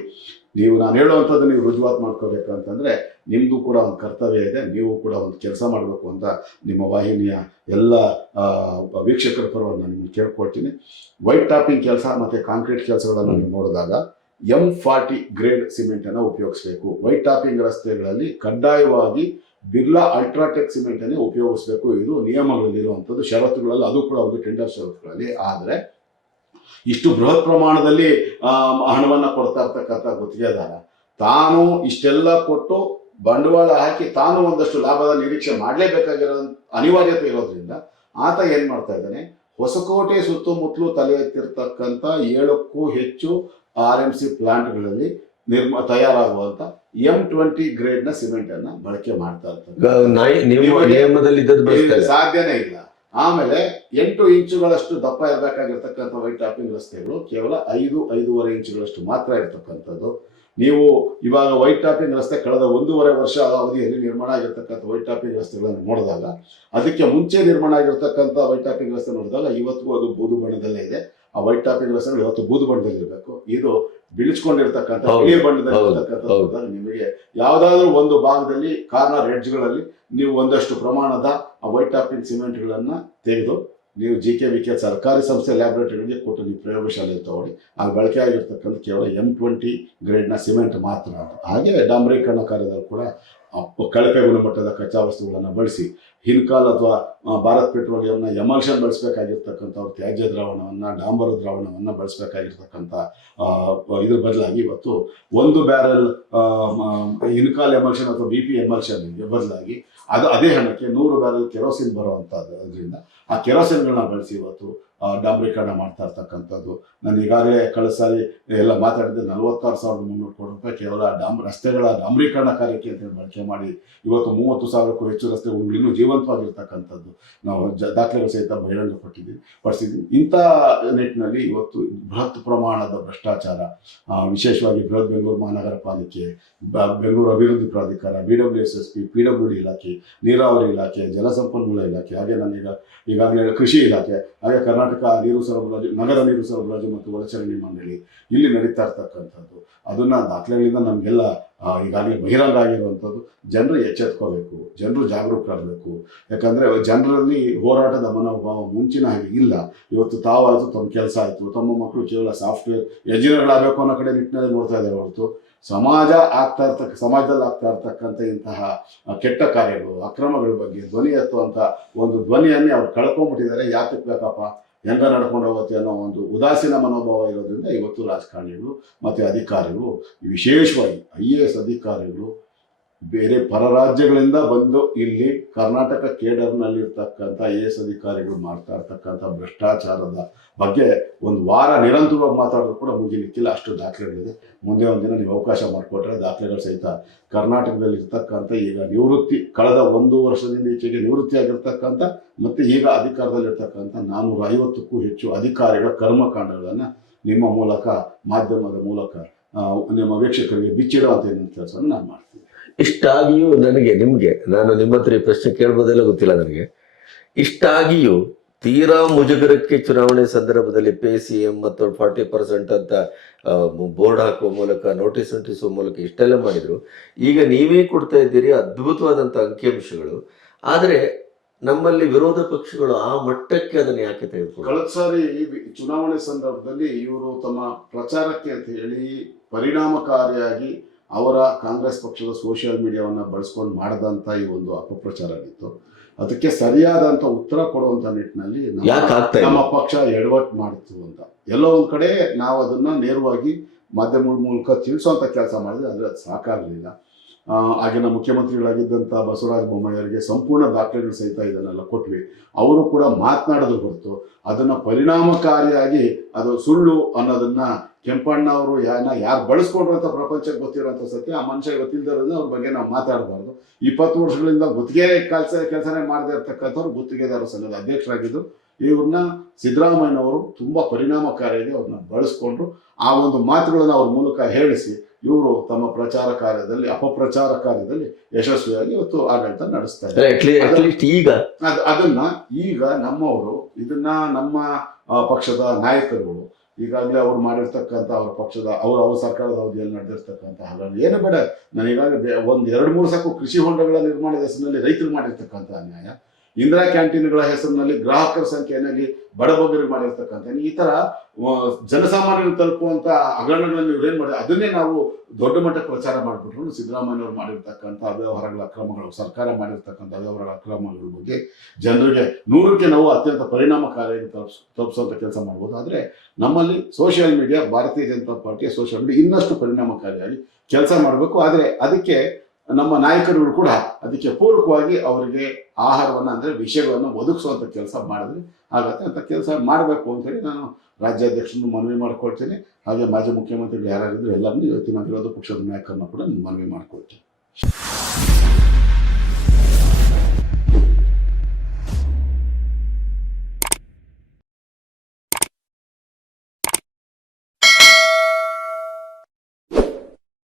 ನೀವು ನಾನು ಹೇಳುವಂಥದ್ದು ನೀವು ರುಜುವಾತು ಮಾಡ್ಕೋಬೇಕು ಅಂತಂದ್ರೆ ನಿಮ್ಮದು ಕೂಡ ಒಂದು ಕರ್ತವ್ಯ ಇದೆ, ನೀವು ಕೂಡ ಒಂದು ಕೆಲಸ ಮಾಡಬೇಕು ಅಂತ ನಿಮ್ಮ ವಾಹಿನಿಯ ಎಲ್ಲ ವೀಕ್ಷಕರ ಪರವಾಗಿ ನಾನು ನಿಮ್ಮನ್ನು ಕೇಳ್ಕೊಳ್ತೀನಿ. ವೈಟ್ ಟಾಪಿಂಗ್ ಕೆಲಸ ಮತ್ತು ಕಾಂಕ್ರೀಟ್ ಕೆಲಸಗಳನ್ನು ನೀವು ನೋಡಿದಾಗ ಎಂ ಫಾರ್ಟಿ ಗ್ರೇಡ್ ಸಿಮೆಂಟನ್ನು ಉಪಯೋಗಿಸಬೇಕು. ವೈಟ್ ಟಾಪಿಂಗ್ ರಸ್ತೆಗಳಲ್ಲಿ ಕಡ್ಡಾಯವಾಗಿ ಬಿರ್ಲಾ ಅಲ್ಟ್ರಾಟೆಕ್ ಸಿಮೆಂಟನ್ನೇ ಉಪಯೋಗಿಸಬೇಕು. ಇದು ನಿಯಮಗಳಲ್ಲಿರುವಂಥದ್ದು. ಷರತ್ತುಗಳಲ್ಲಿ ಅದು ಕೂಡ ಒಂದು ಟೆಂಡರ್ ಷರತ್ತುಗಳಲ್ಲಿ. ಆದರೆ ಇಷ್ಟು ಬೃಹತ್ ಪ್ರಮಾಣದಲ್ಲಿ ಹಣವನ್ನು ಕೊಡ್ತಾ ಇರ್ತಕ್ಕಂಥ ಗುತ್ತಿಗೆದಾರ, ತಾನು ಇಷ್ಟೆಲ್ಲ ಕೊಟ್ಟು ಬಂಡವಾಳ ಹಾಕಿ ತಾನು ಒಂದಷ್ಟು ಲಾಭದ ನಿರೀಕ್ಷೆ ಮಾಡಲೇಬೇಕಾಗಿರೋ ಅನಿವಾರ್ಯತೆ ಇರೋದ್ರಿಂದ ಆತ ಏನು ಮಾಡ್ತಾ ಇದ್ದಾನೆ? ಹೊಸಕೋಟೆ ಸುತ್ತಮುತ್ತಲು ತಲೆ ಎತ್ತಿರ್ತಕ್ಕಂಥ ಏಳಕ್ಕೂ ಹೆಚ್ಚು ಆರ್ ಎಂ ಸಿ ಪ್ಲಾಂಟ್ಗಳಲ್ಲಿ ನಿರ್ಮ, ತಯಾರಾಗುವಂತ ಎಂ ಟ್ವೆಂಟಿ ಗ್ರೇಡ್ನ ಸಿಮೆಂಟ್ ಅನ್ನ ಬಳಕೆ ಮಾಡ್ತಾ ಇರ್ತಾರೆ. ಸಾಧ್ಯನೇ ಇಲ್ಲ. ಆಮೇಲೆ ಎಂಟು ಇಂಚುಗಳಷ್ಟು ದಪ್ಪ ಇರಬೇಕಾಗಿರ್ತಕ್ಕಂಥ ವೈಟ್ ಟಾಪಿಂಗ್ ರಸ್ತೆಗಳು ಕೇವಲ ಐದು ಐದೂವರೆ ಇಂಚುಗಳಷ್ಟು ಮಾತ್ರ ಇರತಕ್ಕಂಥದ್ದು. ನೀವು ಇವಾಗ ವೈಟ್ ಟಾಪಿಂಗ್ ರಸ್ತೆ ಕಳೆದ ಒಂದೂವರೆ ವರ್ಷ ಅವಧಿಯಲ್ಲಿ ನಿರ್ಮಾಣ ಆಗಿರ್ತಕ್ಕಂಥ ವೈಟ್ ಟಾಪಿಂಗ್ ರಸ್ತೆಗಳನ್ನು ನೋಡಿದಾಗ ಅದಕ್ಕೆ ಮುಂಚೆ ನಿರ್ಮಾಣ ಆಗಿರ್ತಕ್ಕಂಥ ವೈಟ್ ಟಾಪಿಂಗ್ ರಸ್ತೆ ನೋಡಿದಾಗ ಇವತ್ತಿಗೂ ಅದು ಬೂದು ಬಣ್ಣದಲ್ಲೇ ಇದೆ. ಆ ವೈಟ್ ಟಾಪಿಂಗ್ ರಸ್ತೆಗಳು ಇವತ್ತು ಬೂದು ಬಣ್ಣದಲ್ಲಿರಬೇಕು. ಇದು ಬಿಳಿಸ್ಕೊಂಡಿರ್ತಕ್ಕಂಥ ಬಿಳಿ ಬಣ್ಣದಲ್ಲಿ ಹೌದು, ಇರ್ತಕ್ಕಂಥ ಹೌದು. ಹೋದಾಗ ನಿಮಗೆ ಯಾವ್ದಾದ್ರು ಒಂದು ಭಾಗದಲ್ಲಿ ಕಾರ್ನರ್ ರೆಡ್ಜ್ಗಳಲ್ಲಿ ನೀವು ಒಂದಷ್ಟು ಪ್ರಮಾಣದ ವೈಟ್ ಟಾಪಿಂಗ್ ಸಿಮೆಂಟ್ಗಳನ್ನ ತೆಗೆದು ನೀವು ಜಿ ಕೆ ವಿ ಕೆ ಸರ್ಕಾರಿ ಸಂಸ್ಥೆ ಲ್ಯಾಬ್ರೇಟರಿಗೆ ಕೊಟ್ಟು ನೀವು ಪ್ರಯೋಗಶಾಲೆ ತಗೊಳ್ಳಿ ಅಲ್ಲಿ ಬಳಕೆ ಆಗಿರ್ತಕ್ಕಂಥ ಕೇವಲ ಎಂ ಟ್ವೆಂಟಿ ಗ್ರೇಡ್ನ ಸಿಮೆಂಟ್ ಮಾತ್ರ ಹಾಗೆ ಡಾಂಬರೀಕರಣ ಕಾರ್ಯದಲ್ಲಿ ಕೂಡ ಕಳಪೆ ಗುಣಮಟ್ಟದ ಕಚ್ಚಾ ವಸ್ತುಗಳನ್ನು ಬಳಸಿ, ಹಿನ್ಕಾಲ್ ಅಥವಾ ಭಾರತ್ ಪೆಟ್ರೋಲಿಯಂನ ಎಮಲ್ಷನ್ ಬಳಸಬೇಕಾಗಿರ್ತಕ್ಕಂಥವ್ರು ತ್ಯಾಜ್ಯ ದ್ರಾವಣವನ್ನು, ಡಾಂಬರು ದ್ರಾವಣವನ್ನು ಬಳಸಬೇಕಾಗಿರ್ತಕ್ಕಂಥ ಇದ್ರ ಬದಲಾಗಿ ಇವತ್ತು ಒಂದು ಬ್ಯಾರಲ್ ಹಿನ್ಕಾಲ್ ಎಮಲ್ಷನ್ ಅಥವಾ ಬಿ ಪಿ ಎಮಲ್ಷನ್ಗೆ ಬದಲಾಗಿ ಅದು ಅದೇ ಹಣಕ್ಕೆ ನೂರು ಬ್ಯಾರಲ್ ಕೆರೋಸಿನ್ ಬರುವಂಥದ್ದು ಅದರಿಂದ ಆ ಕೆರೋಸಿನ್ಗಳನ್ನ ಬಳಸಿ ಇವತ್ತು ಡಾಂಬರೀಕರಣ ಮಾಡ್ತಾ ಇರ್ತಕ್ಕಂಥದ್ದು. ನಾನು ಈಗಾಗಲೇ ಕಳೆದ ಸಾರಿ ಎಲ್ಲ ಮಾತಾಡಿದ್ದೆ ನಲವತ್ತಾರು ಸಾವಿರದ ಮುನ್ನೂರು ಕೋಟಿ ರೂಪಾಯಿ ಕೇವಲ ಡಾಮ್ ರಸ್ತೆಗಳ ಡಾಂಬರೀಕರಣ ಕಾರ್ಯಕ್ಕೆ ಅಂತೇಳಿ ಬಳಕೆ ಮಾಡಿ ಇವತ್ತು ಮೂವತ್ತು ಸಾವಿರಕ್ಕೂ ಹೆಚ್ಚು ರಸ್ತೆಗಳು ಇನ್ನೂ ಜೀವಂತವಾಗಿರ್ತಕ್ಕಂಥದ್ದು. ನಾವು ಜ, ದಾಖಲೆಗಳು ಸಹಿತ ಬಹಿರಂಗಪಟ್ಟಿದ್ದೀವಿ ಪಡಿಸಿದ್ವಿ. ಇಂಥ ನಿಟ್ಟಿನಲ್ಲಿ ಇವತ್ತು ಬೃಹತ್ ಪ್ರಮಾಣದ ಭ್ರಷ್ಟಾಚಾರ ವಿಶೇಷವಾಗಿ ಬೃಹತ್ ಬೆಂಗಳೂರು ಮಹಾನಗರ ಪಾಲಿಕೆ ಬೆಂಗಳೂರು ಅಭಿವೃದ್ಧಿ ಪ್ರಾಧಿಕಾರ B W S S P P W D ಇಲಾಖೆ, ನೀರಾವರಿ ಇಲಾಖೆ, ಜಲಸಂಪನ್ಮೂಲ ಇಲಾಖೆ, ಹಾಗೆ ನಾನೀಗ ಈಗಾಗಲೇ ಕೃಷಿ ಇಲಾಖೆ, ಹಾಗೆ ಕರ್ನಾಟಕ ನೀರು ಸರಬರಾಜು, ನಗರ ನೀರು ಸರಬರಾಜು ಮತ್ತು ಒಳಚರಂಡಿ ಮಂಡಳಿ ಇಲ್ಲಿ ನಡೀತಾ ಇರ್ತಕ್ಕಂಥದ್ದು. ಅದನ್ನ ದಾಖಲೆಗಳಿಂದ ನಮಗೆಲ್ಲ ಈಗಾಗಲೇ ಬಹಿರಂಗ ಆಗಿರುವಂಥದ್ದು. ಜನರು ಎಚ್ಚೆತ್ಕೋಬೇಕು, ಜನರು ಜಾಗರೂಕರಾಗಬೇಕು. ಯಾಕಂದ್ರೆ ಜನರಲ್ಲಿ ಹೋರಾಟದ ಮನೋಭಾವ ಮುಂಚಿನ ಹಾಗೆ ಇಲ್ಲ. ಇವತ್ತು ತಾವಾಯಿತು ತಮ್ಮ ಕೆಲಸ ಆಯಿತು, ತಮ್ಮ ಮಕ್ಕಳು ಕೇವಲ ಸಾಫ್ಟ್ವೇರ್ ಎಂಜಿನಿಯರ್ಗಳಾಗಬೇಕು ಅನ್ನೋ ಕಡೆ ನಿಟ್ಟಿನಲ್ಲಿ ನೋಡ್ತಾ ಇದ್ದಾರೆ ಹೊರತು ಸಮಾಜ ಆಗ್ತಾ ಇರ್ತಕ್ಕ, ಸಮಾಜದಲ್ಲಿ ಆಗ್ತಾ ಇರ್ತಕ್ಕಂಥ ಇಂತಹ ಕೆಟ್ಟ ಕಾರ್ಯಗಳು, ಅಕ್ರಮಗಳ ಬಗ್ಗೆ ಧ್ವನಿ ಎತ್ತುವಂಥ ಒಂದು ಧ್ವನಿಯನ್ನೇ ಅವ್ರು ಕಳ್ಕೊಂಡ್ಬಿಟ್ಟಿದ್ದಾರೆ. ಯಾತಕ್ಕೆ ಬೇಕಪ್ಪ? ಹೆಂಗ ನಡ್ಕೊಂಡು ಹೋಗುತ್ತೆ ಅನ್ನೋ ಒಂದು ಉದಾಸೀನ ಮನೋಭಾವ ಇರೋದ್ರಿಂದ ಇವತ್ತು ರಾಜಕಾರಣಿಗಳು ಮತ್ತು ಅಧಿಕಾರಿಗಳು ವಿಶೇಷವಾಗಿ ಐ ಎ ಎಸ್ ಅಧಿಕಾರಿಗಳು ಬೇರೆ ಪರ ರಾಜ್ಯಗಳಿಂದ ಬಂದು ಇಲ್ಲಿ ಕರ್ನಾಟಕ ಕೇಡರ್ನಲ್ಲಿರ್ತಕ್ಕಂಥ ಐ ಎ ಎಸ್ ಅಧಿಕಾರಿಗಳು ಮಾಡ್ತಾ ಇರ್ತಕ್ಕಂಥ ಭ್ರಷ್ಟಾಚಾರದ ಬಗ್ಗೆ ಒಂದು ವಾರ ನಿರಂತರವಾಗಿ ಮಾತಾಡೋದು ಕೂಡ ಮುಗಿಲಿಕ್ಕಿಲ್ಲ ಅಷ್ಟು ದಾಖಲೆಗಳಿದೆ. ಮುಂದೆ ಒಂದಿನ ನೀವು ಅವಕಾಶ ಮಾಡಿಕೊಟ್ರೆ ದಾಖಲೆಗಳು ಸಹಿತ ಕರ್ನಾಟಕದಲ್ಲಿ ಇರ್ತಕ್ಕಂಥ ಈಗ ನಿವೃತ್ತಿ ಕಳೆದ ಒಂದು ವರ್ಷದಿಂದ ಈಚೆಗೆ ನಿವೃತ್ತಿ ಆಗಿರ್ತಕ್ಕಂಥ ಮತ್ತು ಈಗ ಅಧಿಕಾರದಲ್ಲಿರ್ತಕ್ಕಂಥ ನಾನ್ನೂರ ಐವತ್ತಕ್ಕೂ ಹೆಚ್ಚು ಅಧಿಕಾರಿಗಳ ಕರ್ಮಕಾಂಡಗಳನ್ನು ನಿಮ್ಮ ಮೂಲಕ, ಮಾಧ್ಯಮದ ಮೂಲಕ ನಿಮ್ಮ ವೀಕ್ಷಕರಿಗೆ ಬಿಚ್ಚಿಡುವಂಥ ಇನ್ನೊಂದು ಕೆಲಸವನ್ನು ನಾನು ಮಾಡ್ತೀನಿ. ಇಷ್ಟಾಗಿಯೂ ನನಗೆ, ನಿಮಗೆ, ನಾನು ನಿಮ್ಮ ಹತ್ರ ಈ ಪ್ರಶ್ನೆ ಕೇಳ್ಬೋದೆಲ್ಲ ಗೊತ್ತಿಲ್ಲ ನನಗೆ. ಇಷ್ಟಾಗಿಯೂ ತೀರಾ ಮುಜುಗರಕ್ಕೆ ಚುನಾವಣೆ ಸಂದರ್ಭದಲ್ಲಿ ಪೇ ಸಿ ಎಂ ಮತ್ತು ಫಾರ್ಟಿ ಪರ್ಸೆಂಟ್ ಅಂತ ಬೋರ್ಡ್ ಹಾಕುವ ಮೂಲಕ, ನೋಟಿಸ್ ಅಂಟಿಸುವ ಮೂಲಕ ಇಷ್ಟೆಲ್ಲ ಮಾಡಿದ್ರು. ಈಗ ನೀವೇ ಕೊಡ್ತಾ ಇದ್ದೀರಿ ಅದ್ಭುತವಾದಂಥ ಅಂಕಿಅಂಶಗಳು. ಆದರೆ ನಮ್ಮಲ್ಲಿ ವಿರೋಧ ಪಕ್ಷಗಳು ಆ ಮಟ್ಟಕ್ಕೆ ಅದನ್ನು ಯಾಕೆ ತೆಗೆದುಕೊಂಡು ಕಳೆದ ಸಾರಿ ಈ ಚುನಾವಣೆ ಸಂದರ್ಭದಲ್ಲಿ ಇವರು ತಮ್ಮ ಪ್ರಚಾರಕ್ಕೆ ಅಂತ ಹೇಳಿ ಪರಿಣಾಮಕಾರಿಯಾಗಿ ಅವರ ಕಾಂಗ್ರೆಸ್ ಪಕ್ಷದ ಸೋಷಿಯಲ್ ಮೀಡಿಯಾವನ್ನು ಬಳಸ್ಕೊಂಡು ಮಾಡಿದಂಥ ಈ ಒಂದು ಅಪಪ್ರಚಾರ ಆಗಿತ್ತು ಅದಕ್ಕೆ ಸರಿಯಾದಂಥ ಉತ್ತರ ಕೊಡುವಂಥ ನಿಟ್ಟಿನಲ್ಲಿ ನಮ್ಮ- ಪಕ್ಷ ಎಡವಟ್ ಮಾಡಿತ್ತು ಅಂತ. ಎಲ್ಲೋ ಒಂದು ಕಡೆ ನಾವು ಅದನ್ನು ನೇರವಾಗಿ ಮಾಧ್ಯಮಗಳ ಮೂಲಕ ತಿಳಿಸುವಂಥ ಕೆಲಸ ಮಾಡಿದ್ರೆ ಆದ್ರೆ ಅದು ಸಾಕಾಗಲಿಲ್ಲ. ಆಗಿನ ಮುಖ್ಯಮಂತ್ರಿಗಳಾಗಿದ್ದಂಥ ಬಸವರಾಜ ಬೊಮ್ಮಾಯಿಯವರಿಗೆ ಸಂಪೂರ್ಣ ದಾಖಲೆಗಳು ಸಹಿತ ಇದನ್ನೆಲ್ಲ ಕೊಟ್ವಿ. ಅವರು ಕೂಡ ಮಾತನಾಡೋದು ಹೊರತು. ಅದನ್ನು ಪರಿಣಾಮಕಾರಿಯಾಗಿ ಅದು ಸುಳ್ಳು ಅನ್ನೋದನ್ನ ಕೆಂಪಣ್ಣ ಅವರು ಯಾನ ಯಾರು ಬಳಸ್ಕೊಂಡ್ರು ಅಂತ ಪ್ರಪಂಚಕ್ಕೆ ಗೊತ್ತಿರೋಂಥ ಸತ್ಯ ಆ ಮನುಷ್ಯ ಗೊತ್ತಿಲ್ಲದವ್ರನ್ನ ಅವ್ರ ಬಗ್ಗೆ ನಾವು ಮಾತಾಡಬಾರ್ದು. ಇಪ್ಪತ್ತು ವರ್ಷಗಳಿಂದ ಗುತ್ತಿಗೆ ಕೆಲಸ ಕೆಲಸನೇ ಮಾಡದೇ ಇರ್ತಕ್ಕಂಥವ್ರು ಗುತ್ತಿಗೆದಾರ ಸಂಘದ ಅಧ್ಯಕ್ಷರಾಗಿದ್ದು ಇವ್ರನ್ನ ಸಿದ್ದರಾಮಯ್ಯನವರು ತುಂಬಾ ಪರಿಣಾಮಕಾರಿಯಾಗಿ ಅವ್ರನ್ನ ಬಳಸ್ಕೊಂಡ್ರು. ಆ ಒಂದು ಮಾತುಗಳನ್ನು ಅವ್ರ ಮೂಲಕ ಹೇಳಿಸಿ ಇವರು ತಮ್ಮ ಪ್ರಚಾರ ಕಾರ್ಯದಲ್ಲಿ ಅಪಪ್ರಚಾರ ಕಾರ್ಯದಲ್ಲಿ ಯಶಸ್ವಿಯಾಗಿ ಇವತ್ತು ಆಡಳಿತ ನಡೆಸ್ತಾ ಇದ್ದಾರೆ. ಈಗ ಅದ್- ಅದನ್ನ ಈಗ ನಮ್ಮವರು ಇದನ್ನ ನಮ್ಮ ಪಕ್ಷದ ನಾಯಕರುಗಳು ಈಗಾಗಲೇ ಅವ್ರು ಮಾಡಿರ್ತಕ್ಕಂಥ ಅವ್ರ ಪಕ್ಷದ, ಅವ್ರ ಅವ್ರ ಸರ್ಕಾರದ ಅವಧಿಯಲ್ಲಿ ನಡೆದಿರ್ತಕ್ಕಂಥ ಹಲವು ಏನು ಬೇಡ. ನಾನು ಈಗಾಗಲೇ ಒಂದ್ ಎರಡು ಮೂರು ಸಾಕು ಕೃಷಿ ಹೊಂಡಗಳ ನಿರ್ಮಾಣದ ಹೆಸರಿನಲ್ಲಿ ರೈತರು ಮಾಡಿರ್ತಕ್ಕಂಥ ಅನ್ಯಾಯ. ಇಂದಿರಾ ಕ್ಯಾಂಟೀನ್ಗಳ ಹೆಸರಿನಲ್ಲಿ ಗ್ರಾಹಕರ ಸಂಖ್ಯೆಯಲ್ಲಿ ಬಡಬಗರಿ ಮಾಡಿರ್ತಕ್ಕಂಥ ಈ ತರ ಜನಸಾಮಾನ್ಯರು ತಲುಪುವಂತ ಹಗರಣಗಳನ್ನು ಇವ್ರೇನ್ ಮಾಡಿ ಅದನ್ನೇ ನಾವು ದೊಡ್ಡ ಮಟ್ಟಕ್ಕೆ ಪ್ರಚಾರ ಮಾಡಿಬಿಟ್ರು. ಸಿದ್ದರಾಮಯ್ಯವ್ರು ಮಾಡಿರ್ತಕ್ಕಂಥ ಅವ್ಯವಹಾರಗಳ ಅಕ್ರಮಗಳು, ಸರ್ಕಾರ ಮಾಡಿರ್ತಕ್ಕಂಥ ಅವ್ಯವಹಾರಗಳ ಅಕ್ರಮಗಳ ಬಗ್ಗೆ ಜನರಿಗೆ ನೂರಕ್ಕೆ ನಾವು ಅತ್ಯಂತ ಪರಿಣಾಮಕಾರಿಯಾಗಿ ತಲುಪಿಸ್ ಕೆಲಸ ಮಾಡ್ಬೋದು. ಆದರೆ ನಮ್ಮಲ್ಲಿ ಸೋಷಿಯಲ್ ಮೀಡಿಯಾ, ಭಾರತೀಯ ಜನತಾ ಪಾರ್ಟಿಯ ಸೋಷಿಯಲ್ ಮೀಡಿಯಾ ಇನ್ನಷ್ಟು ಪರಿಣಾಮಕಾರಿಯಾಗಿ ಕೆಲಸ ಮಾಡಬೇಕು. ಆದರೆ ಅದಕ್ಕೆ ನಮ್ಮ ನಾಯಕರುಗಳು ಕೂಡ ಅದಕ್ಕೆ ಪೂರಕವಾಗಿ ಅವರಿಗೆ ಆಹಾರವನ್ನು ಅಂದರೆ ವಿಷಯಗಳನ್ನು ಒದಗಿಸುವಂಥ ಕೆಲಸ ಮಾಡಿದ್ರೆ. ಆಗತ್ತೆ, ಅಂತ ಕೆಲಸ ಮಾಡಬೇಕು ಅಂತೇಳಿ ನಾನು ರಾಜ್ಯಾಧ್ಯಕ್ಷರನ್ನು ಮನವಿ ಮಾಡ್ಕೊಳ್ತೀನಿ. ಹಾಗೆ ಮಾಜಿ ಮುಖ್ಯಮಂತ್ರಿಗಳು ಯಾರಾಗಿದ್ದರೂ ಎಲ್ಲರನ್ನೂ ಇವತ್ತಿನ ವಿರೋಧ ಪಕ್ಷದ ನಾಯಕರನ್ನ ಕೂಡ ಮನವಿ ಮಾಡ್ಕೊಳ್ತೇನೆ.